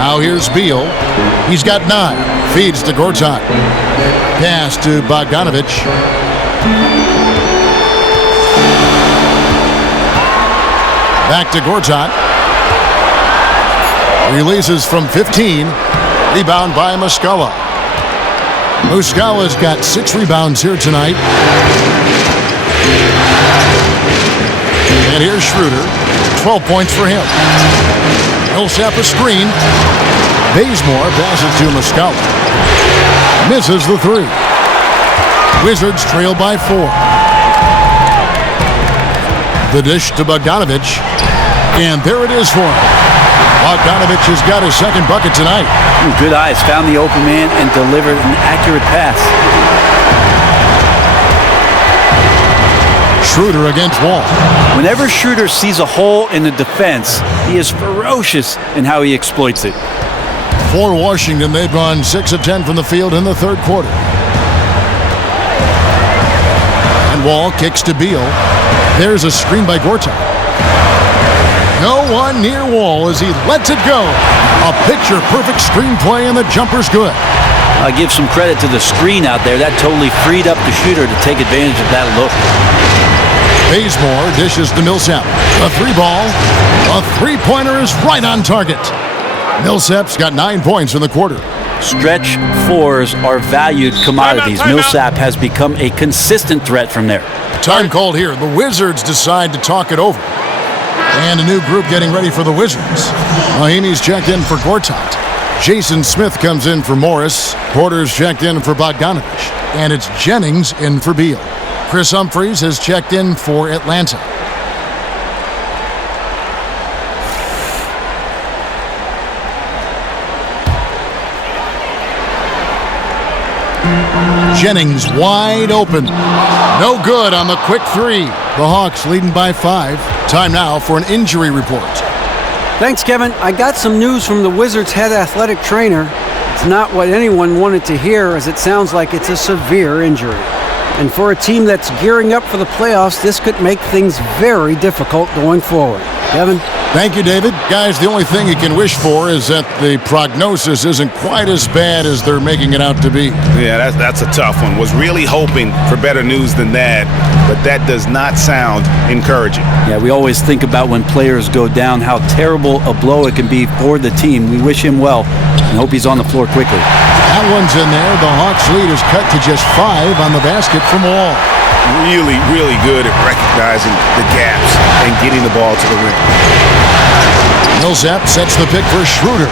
Now here's Beal. He's got 9. Feeds to Gortat. Pass to Bogdanovich. Back to Gortat. Releases from 15. Rebound by Muscala. Muscala's got 6 rebounds here tonight. And here's Schroeder. 12 points for him. Millsap a screen. Bazemore passes to Muscala. Misses the 3. Wizards trail by 4. The dish to Bogdanovich. And there it is for him. Bogdanovich has got his second bucket tonight. Good eyes. Found the open man and delivered an accurate pass. Schroeder against Wall. Whenever Schroeder sees a hole in the defense, he is ferocious in how he exploits it. For Washington, they've gone 6 of 10 from the field in the third quarter. And Wall kicks to Beal. There's a screen by Gortat. No one near Wall as he lets it go. A picture-perfect screenplay, and the jumper's good. I give some credit to the screen out there. That totally freed up the shooter to take advantage of that look. Bazemore dishes to Millsap. A 3-ball. A 3-pointer is right on target. Millsap's got 9 points in the quarter. Stretch 4s are valued commodities. Millsap has become a consistent threat from there. Time called here. The Wizards decide to talk it over. And a new group getting ready for the Wizards. Mahinmi's checked in for Gortat. Jason Smith comes in for Morris. Porter's checked in for Bogdanovich. And it's Jennings in for Beal. Chris Humphries has checked in for Atlanta. Jennings wide open. No good on the quick 3. The Hawks leading by 5. Time now for an injury report. Thanks, Kevin. I got some news from the Wizards' head athletic trainer. It's not what anyone wanted to hear, as it sounds like it's a severe injury. And for a team that's gearing up for the playoffs, this could make things very difficult going forward. Kevin? Thank you, David. Guys, the only thing you can wish for is that the prognosis isn't quite as bad as they're making it out to be. Yeah, that's a tough one. Was really hoping for better news than that, but that does not sound encouraging. Yeah, we always think about when players go down, how terrible a blow it can be for the team. We wish him well and hope he's on the floor quickly. That one's in there. The Hawks lead is cut to just 5 on the basket from Wall. Really, really good at recognizing the gaps and getting the ball to the rim. Millsap sets the pick for Schroeder.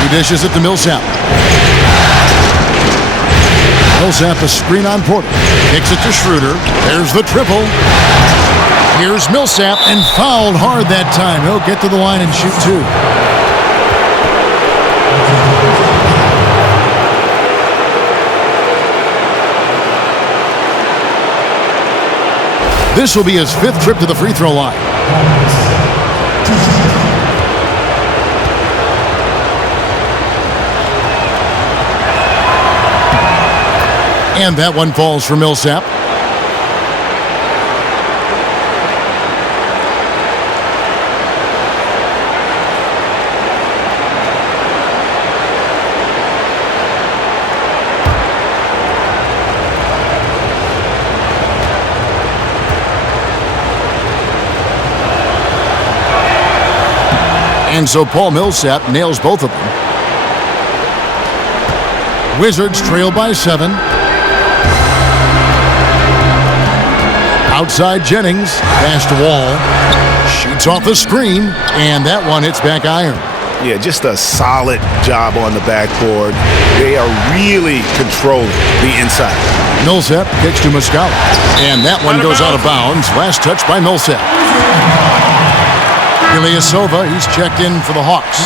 He dishes it to Millsap. Millsap a screen on Porter. Kicks it to Schroeder. There's the triple. Here's Millsap, and fouled hard that time. He'll get to the line and shoot 2. This will be his 5th trip to the free throw line. And that one falls for Millsap. And so Paul Millsap nails both of them. Wizards trail by 7. Outside Jennings, pass to Wall. Shoots off the screen, and that one hits back iron. Yeah, just a solid job on the backboard. They are really controlling the inside. Millsap kicks to Muscala, and that one goes out of bounds. Last touch by Millsap. Ilyasova, he's checked in for the Hawks.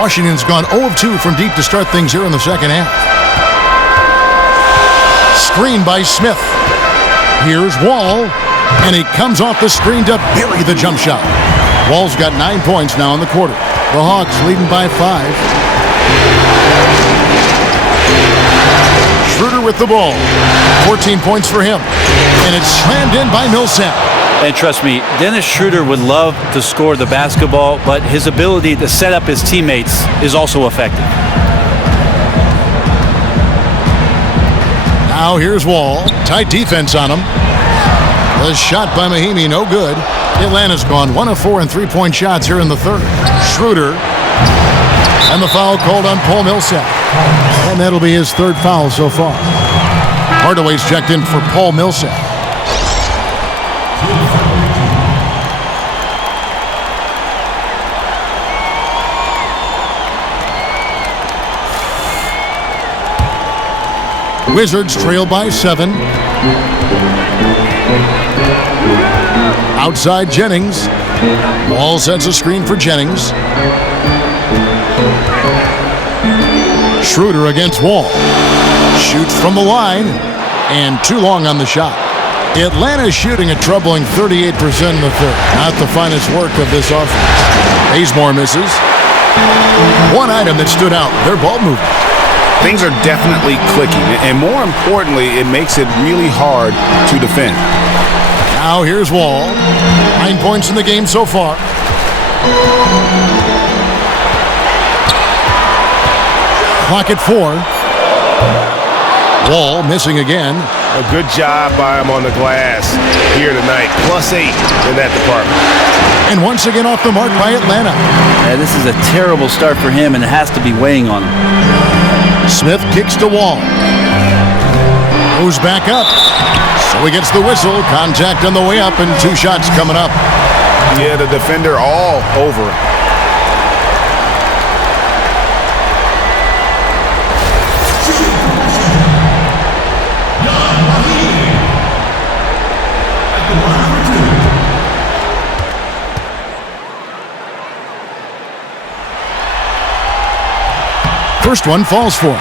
Washington's gone 0 of 2 from deep to start things here in the second half. Screen by Smith. Here's Wall, and he comes off the screen to bury the jump shot. Wall's got 9 points now in the quarter. The Hawks leading by 5. Schroeder with the ball. 14 points for him. And it's slammed in by Millsap. And trust me, Dennis Schroeder would love to score the basketball, but his ability to set up his teammates is also effective. Now here's Wall. Tight defense on him. The shot by Mahinmi, no good. Atlanta's gone 1 of 4 in three-point shots here in the third. Schroeder. And the foul called on Paul Millsap. And that'll be his 3rd foul so far. Hardaway's checked in for Paul Millsap. Wizards trail by 7. Outside Jennings. Wall sets a screen for Jennings. Schroeder against Wall. Shoots from the line. And too long on the shot. Atlanta's shooting a troubling 38% in the third. Not the finest work of this offense. Bazemore misses. One item that stood out, their ball movement. Things are definitely clicking, and more importantly, it makes it really hard to defend. Now here's Wall. 9 points in the game so far. Clock at 4. Wall missing again. A good job by him on the glass here tonight. +8 in that department. And once again off the mark by Atlanta. Yeah, this is a terrible start for him, and it has to be weighing on him. Smith kicks to Wall. Goes back up. So he gets the whistle. Contact on the way up, and 2 shots coming up. Yeah, the defender all over him. First one falls for him.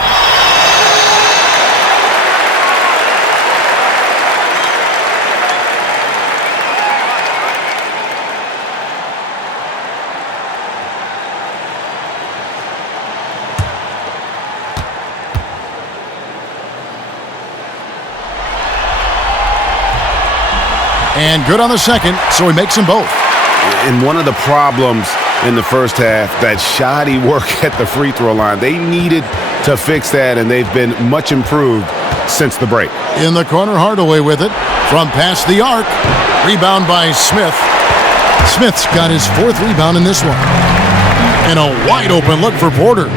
And good on the second, so he makes them both. And one of the problems in the first half, that shoddy work at the free throw line. They needed to fix that, and they've been much improved since the break. In the corner, Hardaway with it. From past the arc. Rebound by Smith. Smith's got his 4th rebound in this one. And a wide open look for Porter.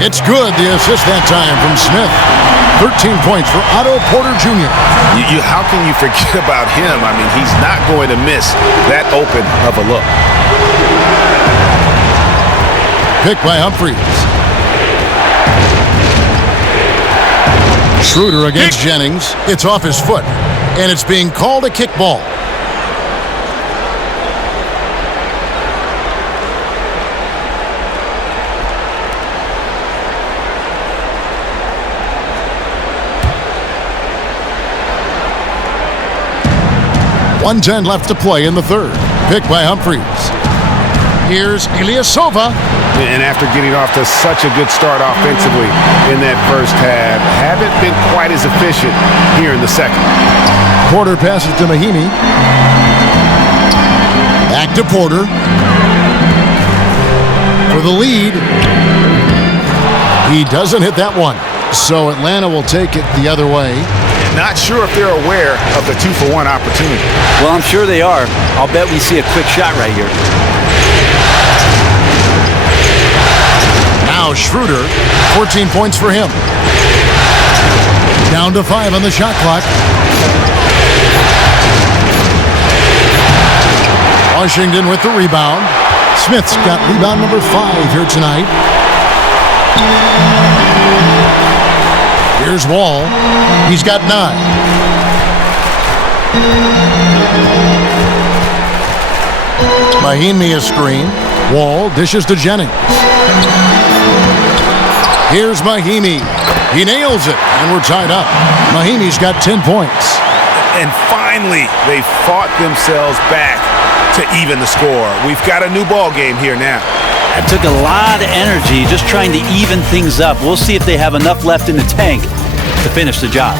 It's good, the assist that time from Smith. 13 points for Otto Porter Jr. How can you forget about him? I mean, he's not going to miss that open of a look. Pick by Humphries. Schroeder against Jennings. It's off his foot, and it's being called a kickball. 1:10 left to play in the third. Picked by Humphries. Here's Ilyasova. And after getting off to such a good start offensively in that first half, haven't been quite as efficient here in the second. Porter passes to Mahinmi. Back to Porter. For the lead. He doesn't hit that one. So Atlanta will take it the other way. Not sure if they're aware of the 2-for-1 opportunity. Well, I'm sure they are. I'll bet we see a quick shot right here. Now Schroeder, 14 points for him. Down to 5 on the shot clock. Washington with the rebound. Smith's got rebound number 5 here tonight. Here's Wall. He's got 9. Mahinmi a screen. Wall dishes to Jennings. Here's Mahinmi. He nails it, and we're tied up. Mahinmi's got 10 points. And finally, they fought themselves back to even the score. We've got a new ball game here now. It took a lot of energy just trying to even things up. We'll see if they have enough left in the tank to finish the job.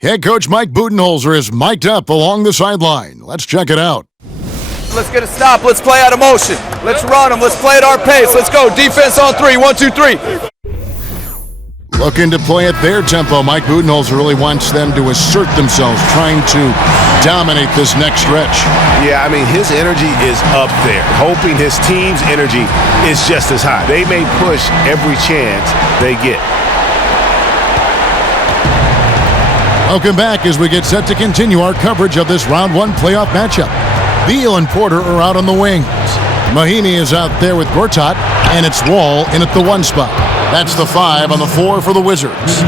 Head coach Mike Budenholzer is mic'd up along the sideline. Let's check it out. Let's get a stop. Let's play out of motion. Let's run them. Let's play at our pace. Let's go. Defense on 3. 1, 2, 3. Looking to play at their tempo. Mike Budenholzer really wants them to assert themselves, trying to dominate this next stretch. Yeah, I mean, his energy is up there, hoping his team's energy is just as high. They may push every chance they get. Welcome back as we get set to continue our coverage of this round 1 playoff matchup. Beal and Porter are out on the wings. Mahinmi is out there with Gortat, and it's Wall in at the 1 spot. That's the 5 on the floor for the Wizards.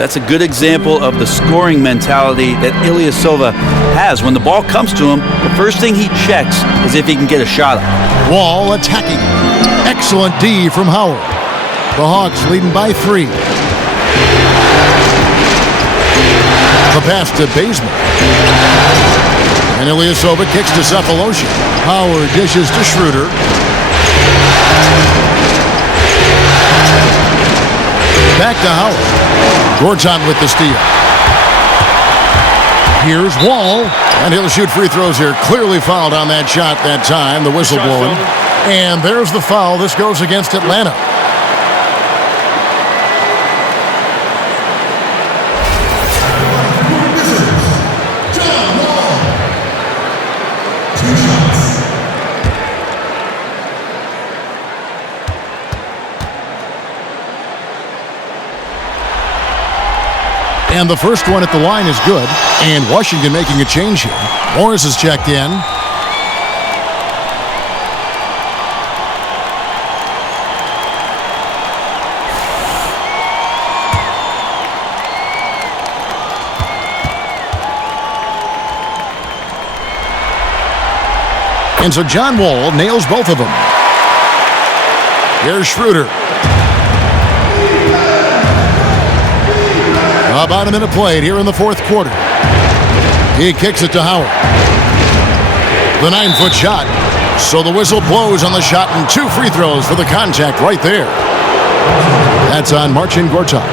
That's a good example of the scoring mentality that Ilyasova has. When the ball comes to him, the first thing he checks is if he can get a shot up. Wall attacking. Excellent D from Howard. The Hawks leading by 3. The pass to Bazemore. And Ilyasova kicks to Cephalosha. Howard dishes to Schroeder. Back to Howard. Gortat with the steal. Here's Wall. And he'll shoot free throws here. Clearly fouled on that shot that time. The whistle blowing. And there's the foul. This goes against Atlanta. And the first one at the line is good. And Washington making a change here. Morris is checked in. And so John Wall nails both of them. Here's Schroeder. About a minute played here in the 4th quarter. He kicks it to Howard. The 9-foot shot. So the whistle blows on the shot and 2 free throws for the contact right there. That's on Marcin Gortat.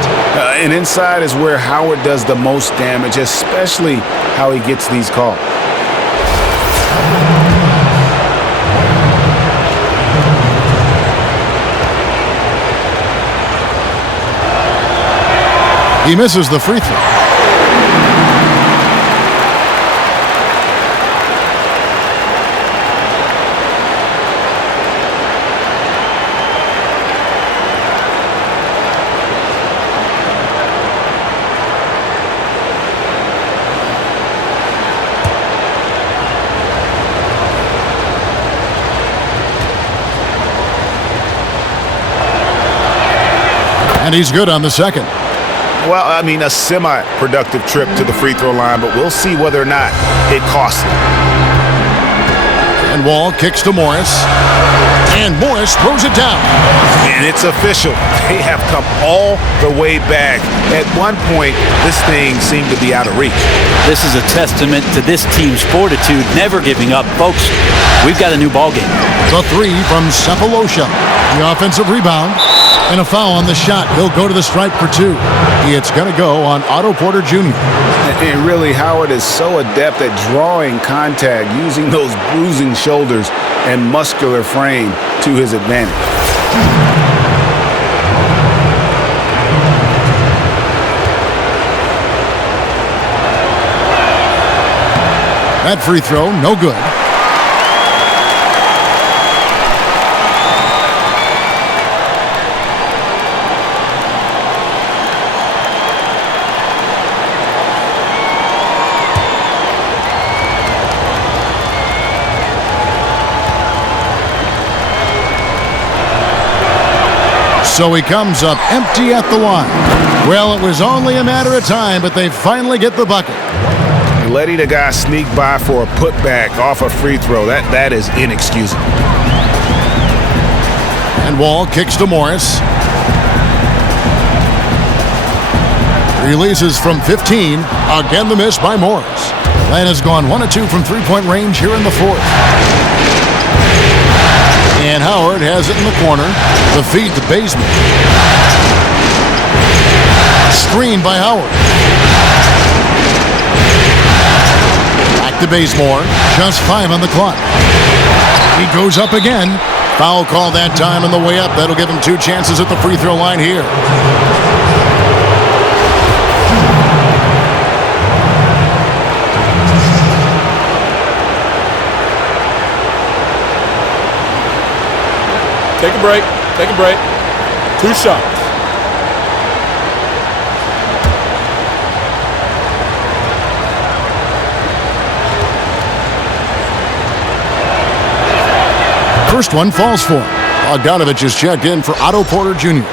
And inside is where Howard does the most damage, especially how he gets these calls. He misses the free throw. And he's good on the second. Well, I mean, a semi-productive trip to the free throw line, but we'll see whether or not it costs him. And Wall kicks to Morris. And Morris throws it down. And it's official. They have come all the way back. At one point, this thing seemed to be out of reach. This is a testament to this team's fortitude, never giving up. Folks, we've got a new ball game. The three from Sefolosha. The offensive rebound. And a foul on the shot. He'll go to the stripe for two. It's going to go on Otto Porter Jr. And really, Howard is so adept at drawing contact, using those bruising shoulders and muscular frame to his advantage. That free throw, no good. So he comes up empty at the line. Well, it was only a matter of time, but they finally get the bucket. Letting a guy sneak by for a putback off a free throw, that is inexcusable. And Wall kicks to Morris. Releases from 15. Again, the miss by Morris. Atlanta's gone 1 of 2 from three-point range here in the fourth. And Howard has it in the corner. The feed to Bazemore. Screen by Howard. Back to Bazemore. Just 5 on the clock. He goes up again. Foul call that time on the way up. That'll give him 2 chances at the free throw line here. Take a break. Take a break. 2 shots. First one falls for him. Bogdanovich is checked in for Otto Porter Jr.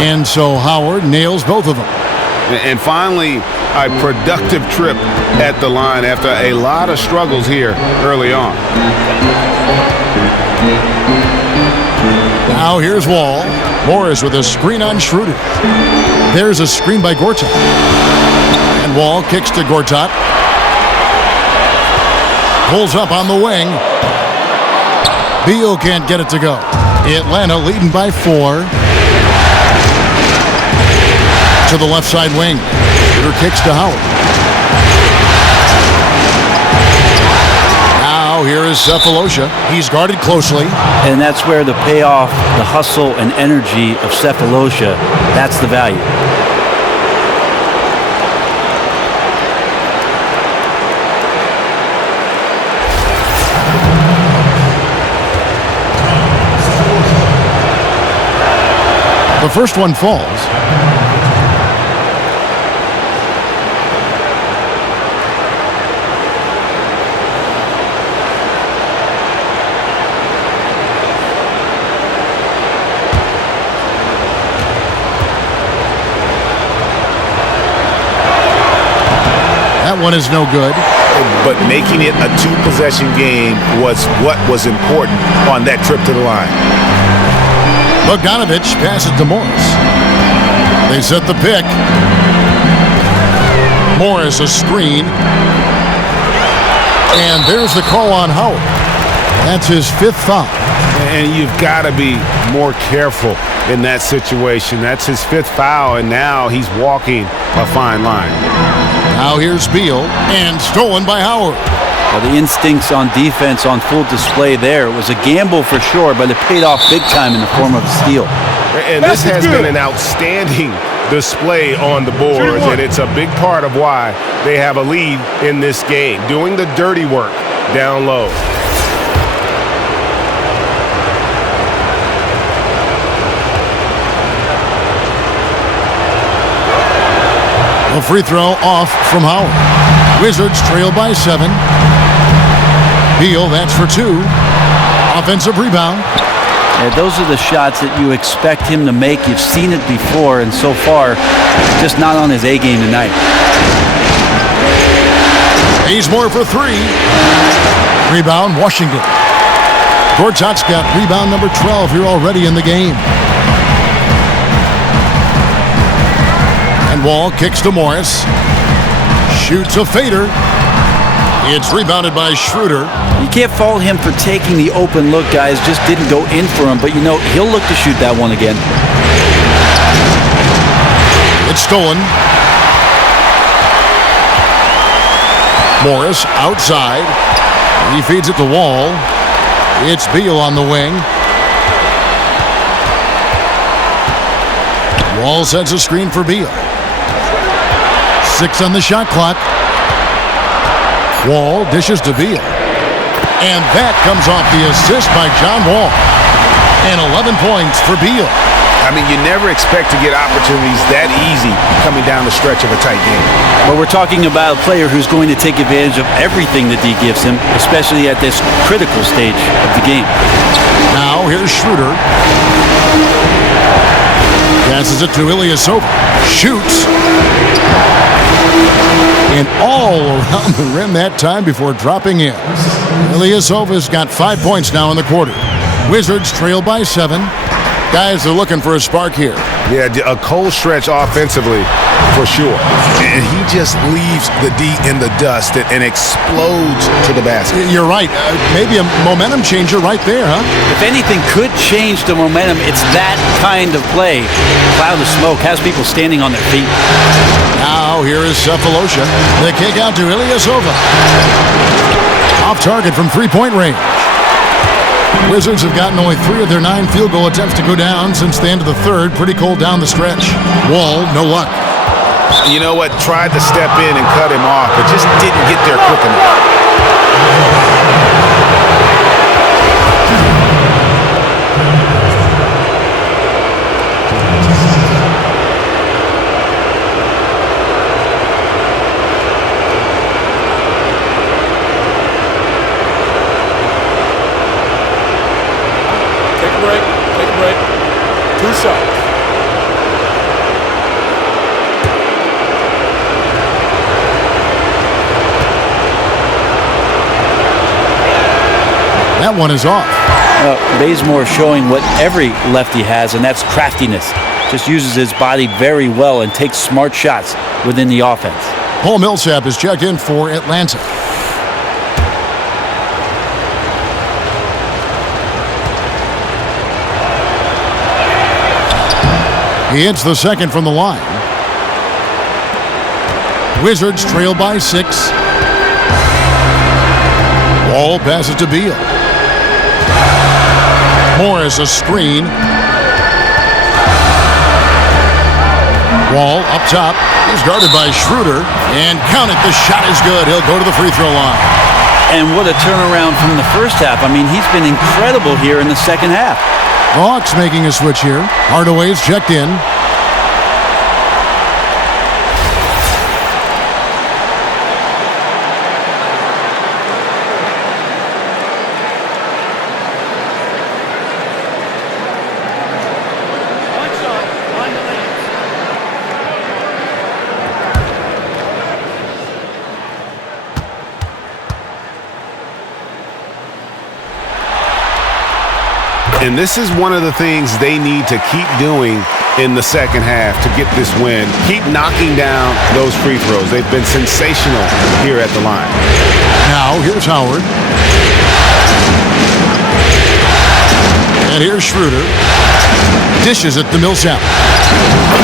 And so Howard nails both of them. And finally, a productive trip at the line after a lot of struggles here early on. Now here's Wall. Morris with a screen on Schroeder. There's a screen by Gortat. And Wall kicks to Gortat. Pulls up on the wing. Beal can't get it to go. Atlanta leading by 4. To the left side wing. Schroeder kicks to Howard. Now here is Sefolosha. He's guarded closely. And that's where the payoff, the hustle and energy of Sefolosha, that's the value. The first one falls. That one is no good. But making it a 2-possession game was what was important on that trip to the line. Bogdanovich passes to Morris. They set the pick. Morris a screen. And there's the call on Howard. That's his 5th foul. And you've got to be more careful in that situation. That's his 5th foul, and now he's walking a fine line. Now here's Beal, and stolen by Howard. Well, the instincts on defense on full display there. It was a gamble for sure, but it paid off big time in the form of a steal. And this has been an outstanding display on the boards, and it's a big part of why they have a lead in this game, doing the dirty work down low. A free throw off from Howard. Wizards trail by 7. Beal, that's for 2. Offensive rebound. Yeah, those are the shots that you expect him to make. You've seen it before, and so far, just not on his A game tonight. Bazemore for 3. Rebound, Washington. Gortat's got rebound number 12 here already in the game. And Wall kicks to Morris. Shoots a fader. It's rebounded by Schroeder. You can't fault him for taking the open look, guys. Just didn't go in for him, but you know, he'll look to shoot that one again. It's stolen. Morris outside. He feeds it to Wall. It's Beal on the wing. Wall sets a screen for Beal. 6 on the shot clock. Wall dishes to Beal. And that comes off the assist by John Wall. And 11 points for Beal. I mean, you never expect to get opportunities that easy coming down the stretch of a tight game. Well, we're talking about a player who's going to take advantage of everything that D gives him, especially at this critical stage of the game. Now here's Schroeder. Passes it to Ilyasova. Shoots. And all around the rim that time before dropping in. Ilyasova's got 5 points now in the quarter. Wizards trail by 7. Guys are looking for a spark here. Yeah, a cold stretch offensively for sure. And he just leaves the D in the dust and explodes to the basket. You're right. Maybe a momentum changer right there, huh? If anything could change the momentum, it's that kind of play. Cloud of smoke has people standing on their feet. Now here is Cephalosha. The kick out to Ilyasova. Off target from three-point range. Wizards have gotten only 3 of their 9 field goal attempts to go down since the end of the third. Pretty cold down the stretch. Wall, no luck. You know what? Tried to step in and cut him off, but just didn't get there quick enough. Take a break. 2 shots. That one is off. Bazemore showing what every lefty has, and that's craftiness. Just uses his body very well and takes smart shots within the offense. Paul Millsap is checked in for Atlanta. He hits the second from the line. Wizards trail by 6. Wall passes to Beal. Morris a screen. Wall up top. He's guarded by Schroeder. And count it, the shot is good. He'll go to the free throw line. And what a turnaround from the first half. I mean, he's been incredible here in the second half. The Hawks making a switch here. Hardaway's checked in. And this is one of the things they need to keep doing in the second half to get this win. Keep knocking down those free throws. They've been sensational here at the line. Now, here's Howard. And here's Schroeder. Dishes it to Millsap.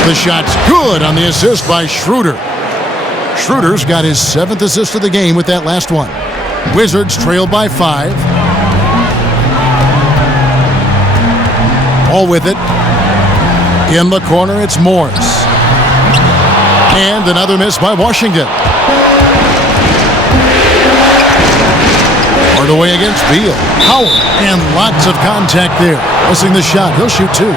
The shot's good on the assist by Schroeder. Schroeder's got his 7th assist of the game with that last one. Wizards trail by 5. All with it. In the corner, it's Morris. And another miss by Washington. Hardaway against Beal. Howard. And lots of contact there. Missing the shot. He'll shoot 2.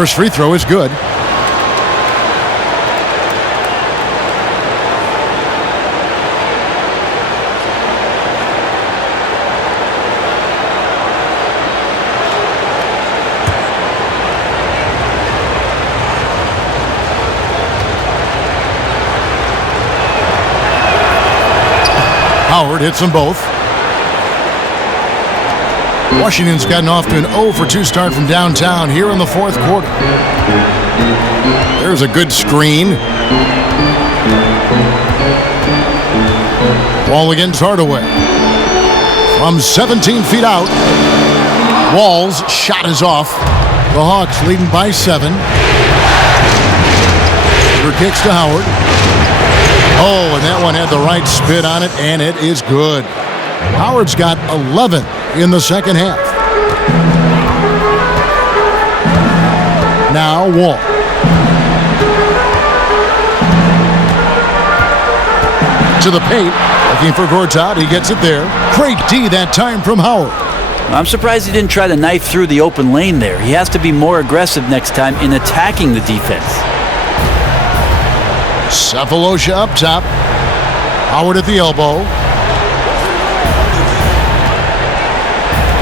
First free throw is good. Howard hits them both. Washington's gotten off to an 0-for-2 start from downtown here in the fourth quarter. There's a good screen. Ball against Hardaway. From 17 feet out. Wall's shot is off. The Hawks leading by 7. Shooter kicks to Howard. Oh, and that one had the right spin on it, and it is good. Howard's got 11 in the second half. Now Wall. To the paint, looking for Gortat. He gets it there. Great D that time from Howard. I'm surprised he didn't try to knife through the open lane there. He has to be more aggressive next time in attacking the defense. Sefolosha up top. Howard at the elbow.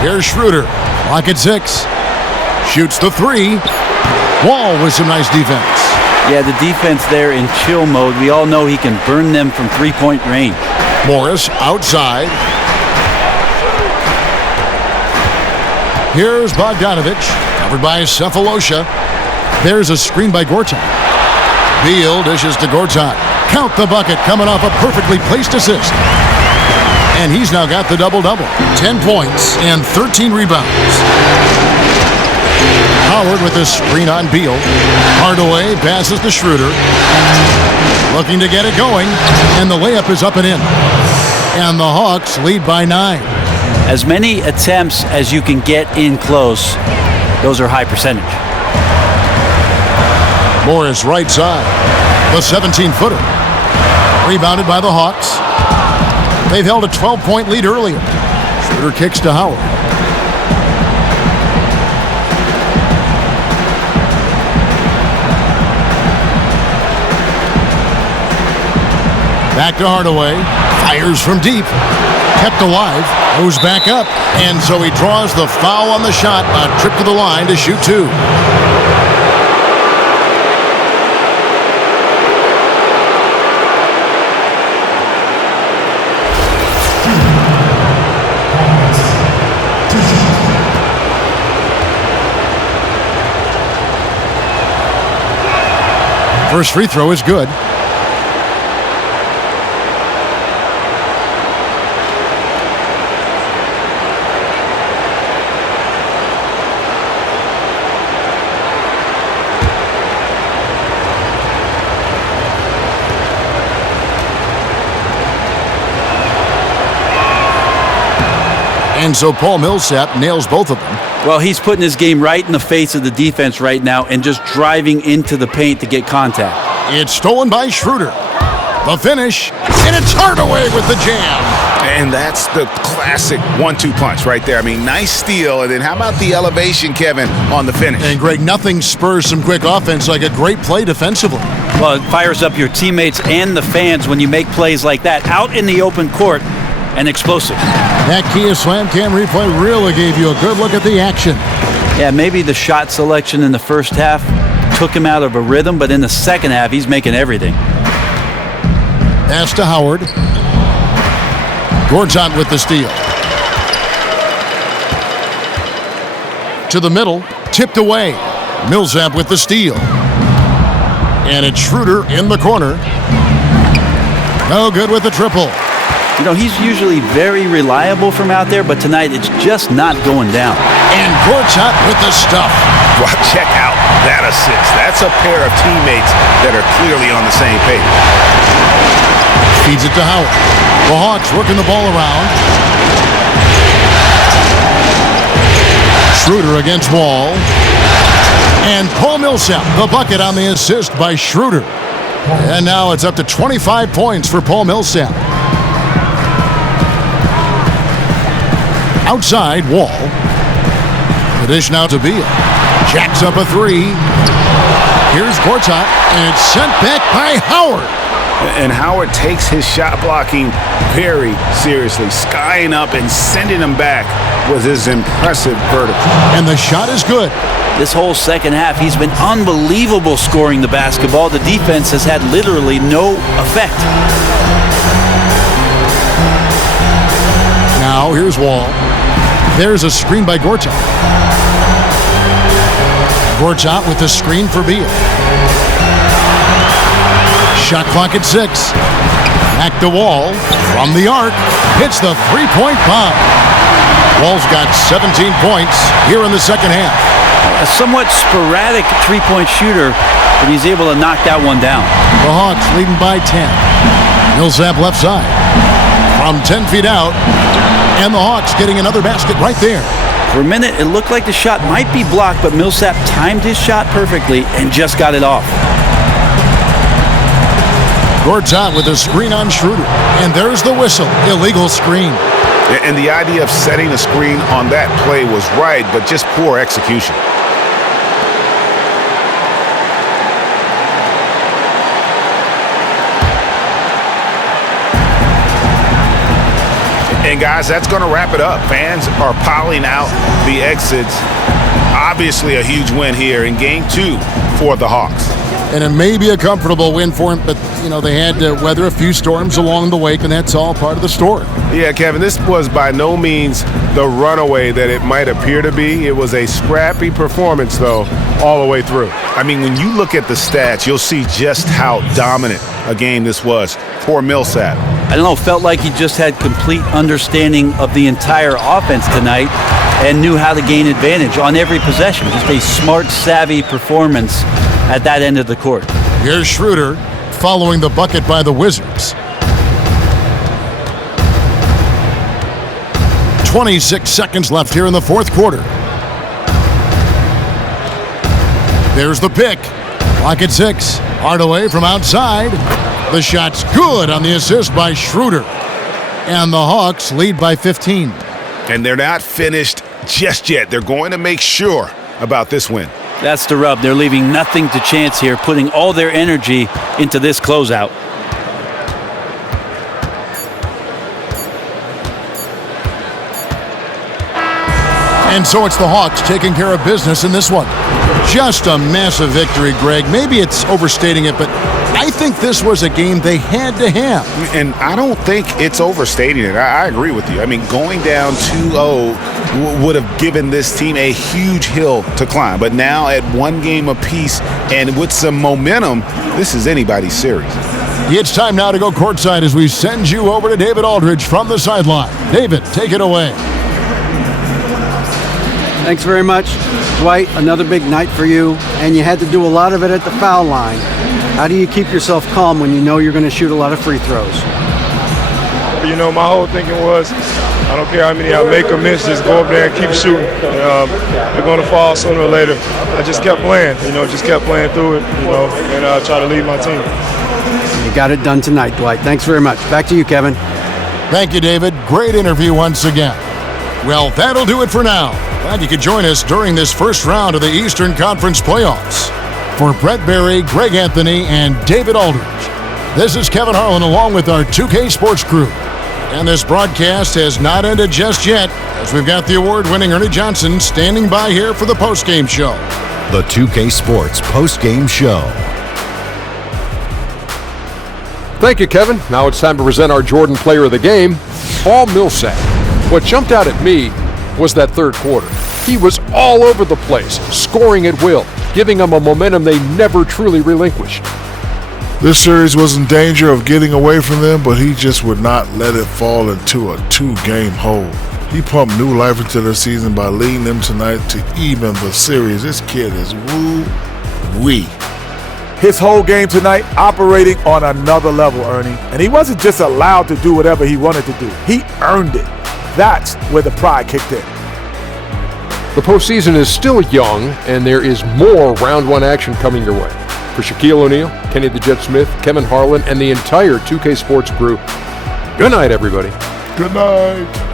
Here's Schroeder. Clock at 6. Shoots the 3. Wall with some nice defense. Yeah, the defense there in chill mode. We all know he can burn them from three-point range. Morris outside. Here's Bogdanovich. Covered by Sefolosha. There's a screen by Gortat. Beal dishes to Gortat. Count the bucket coming off a perfectly placed assist. And he's now got the double-double. 10 points and 13 rebounds. Howard with a screen on Beal. Hardaway passes to Schroeder. Looking to get it going. And the layup is up and in. And the Hawks lead by 9. As many attempts as you can get in close, those are high percentage. Morris right side. The 17-footer. Rebounded by the Hawks. They've held a 12-point lead earlier. Schroeder kicks to Howard. Back to Hardaway. Fires from deep. Kept alive. Goes back up. And so he draws the foul on the shot. A trip to the line to shoot 2. First free throw is good. And so Paul Millsap nails both of them. Well, he's putting his game right in the face of the defense right now and just driving into the paint to get contact. It's stolen by Schroeder. The finish, and it's Hardaway with the jam. And that's the classic 1-2 punch right there. I mean, nice steal, and then how about the elevation, Kevin, on the finish? And Greg, nothing spurs some quick offense like a great play defensively. Well, it fires up your teammates and the fans when you make plays like that out in the open court and explosive. That Kia Slam Cam replay really gave you a good look at the action. Yeah, maybe the shot selection in the first half took him out of a rhythm, but in the second half, he's making everything. Pass to Howard. Gortat with the steal. To the middle, tipped away. Millsap with the steal. And it's Schroeder in the corner. No good with the triple. You know, he's usually very reliable from out there, but tonight it's just not going down. And Gortat with the stuff. Well, check out that assist. That's a pair of teammates that are clearly on the same page. Feeds it to Howard. The Hawks working the ball around. Schroeder against Wall. And Paul Millsap, the bucket on the assist by Schroeder. And now it's up to 25 points for Paul Millsap. Outside, Wall. The dish now to Beal. Jacks up a three. Here's Gortat, and it's sent back by Howard. And Howard takes his shot blocking very seriously, skying up and sending him back with his impressive vertical. And the shot is good. This whole second half, he's been unbelievable scoring the basketball. The defense has had literally no effect. Now here's Wall. There's a screen by Gortat. Gortat with the screen for Beal. Shot clock at 6. Back to Wall from the arc. Hits the three-point bomb. Wall's got 17 points here in the second half. A somewhat sporadic three-point shooter, but he's able to knock that one down. The Hawks leading by 10. Millsap left side. From 10 feet out. And the Hawks getting another basket right there. For a minute, it looked like the shot might be blocked, but Millsap timed his shot perfectly and just got it off. Gortat with a screen on Schroeder. And there's the whistle. Illegal screen. And the idea of setting a screen on that play was right, but just poor execution. And guys, that's going to wrap it up. Fans are piling out the exits. Obviously a huge win here in Game 2 for the Hawks. And it may be a comfortable win for him, but, you know, they had to weather a few storms along the way, and that's all part of the story. Yeah, Kevin, this was by no means the runaway that it might appear to be. It was a scrappy performance, though, all the way through. I mean, when you look at the stats, you'll see just how dominant a game this was for Millsap. I don't know, felt like he just had complete understanding of the entire offense tonight and knew how to gain advantage on every possession. Just a smart, savvy performance at that end of the court. Here's Schroeder following the bucket by the Wizards. 26 seconds left here in the fourth quarter. There's the pick. Clock at 6. Hardaway from outside. The shot's good on the assist by Schroeder. And the Hawks lead by 15. And they're not finished just yet. They're going to make sure about this win. That's the rub. They're leaving nothing to chance here, putting all their energy into this closeout. And so it's the Hawks taking care of business in this one. Just a massive victory, Greg. Maybe it's overstating it, but I think this was a game they had to have. And I don't think it's overstating it. I agree with you. I mean, going down 2-0 would have given this team a huge hill to climb. But now at one game apiece and with some momentum, this is anybody's series. It's time now to go courtside as we send you over to David Aldridge from the sideline. David, take it away. Thanks very much. Dwight, another big night for you, and you had to do a lot of it at the foul line. How do you keep yourself calm when you know you're going to shoot a lot of free throws? You know, my whole thinking was, I don't care how many I make or miss, just go up there and keep shooting. They're going to fall sooner or later. I just kept playing, just kept playing through it, and try to lead my team. You got it done tonight, Dwight. Thanks very much. Back to you, Kevin. Thank you, David. Great interview once again. Well, that'll do it for now. Glad you could join us during this first round of the Eastern Conference playoffs. For Brett Berry, Greg Anthony, and David Aldridge, this is Kevin Harlan along with our 2K Sports crew. And this broadcast has not ended just yet, as we've got the award-winning Ernie Johnson standing by here for the postgame show. The 2K Sports postgame show. Thank you, Kevin. Now it's time to present our Jordan Player of the Game, Paul Millsap. What jumped out at me was that third quarter. He was all over the place, scoring at will, giving them a momentum they never truly relinquished. This series was in danger of getting away from them, but he just would not let it fall into a two-game hole. He pumped new life into their season by leading them tonight to even the series. This kid is woo-wee. His whole game tonight operating on another level, Ernie. And he wasn't just allowed to do whatever he wanted to do. He earned it. That's where the pride kicked in. The postseason is still young, and there is more round one action coming your way. For Shaquille O'Neal, Kenny the Jet Smith, Kevin Harlan, and the entire 2K Sports crew, good night, everybody. Good night.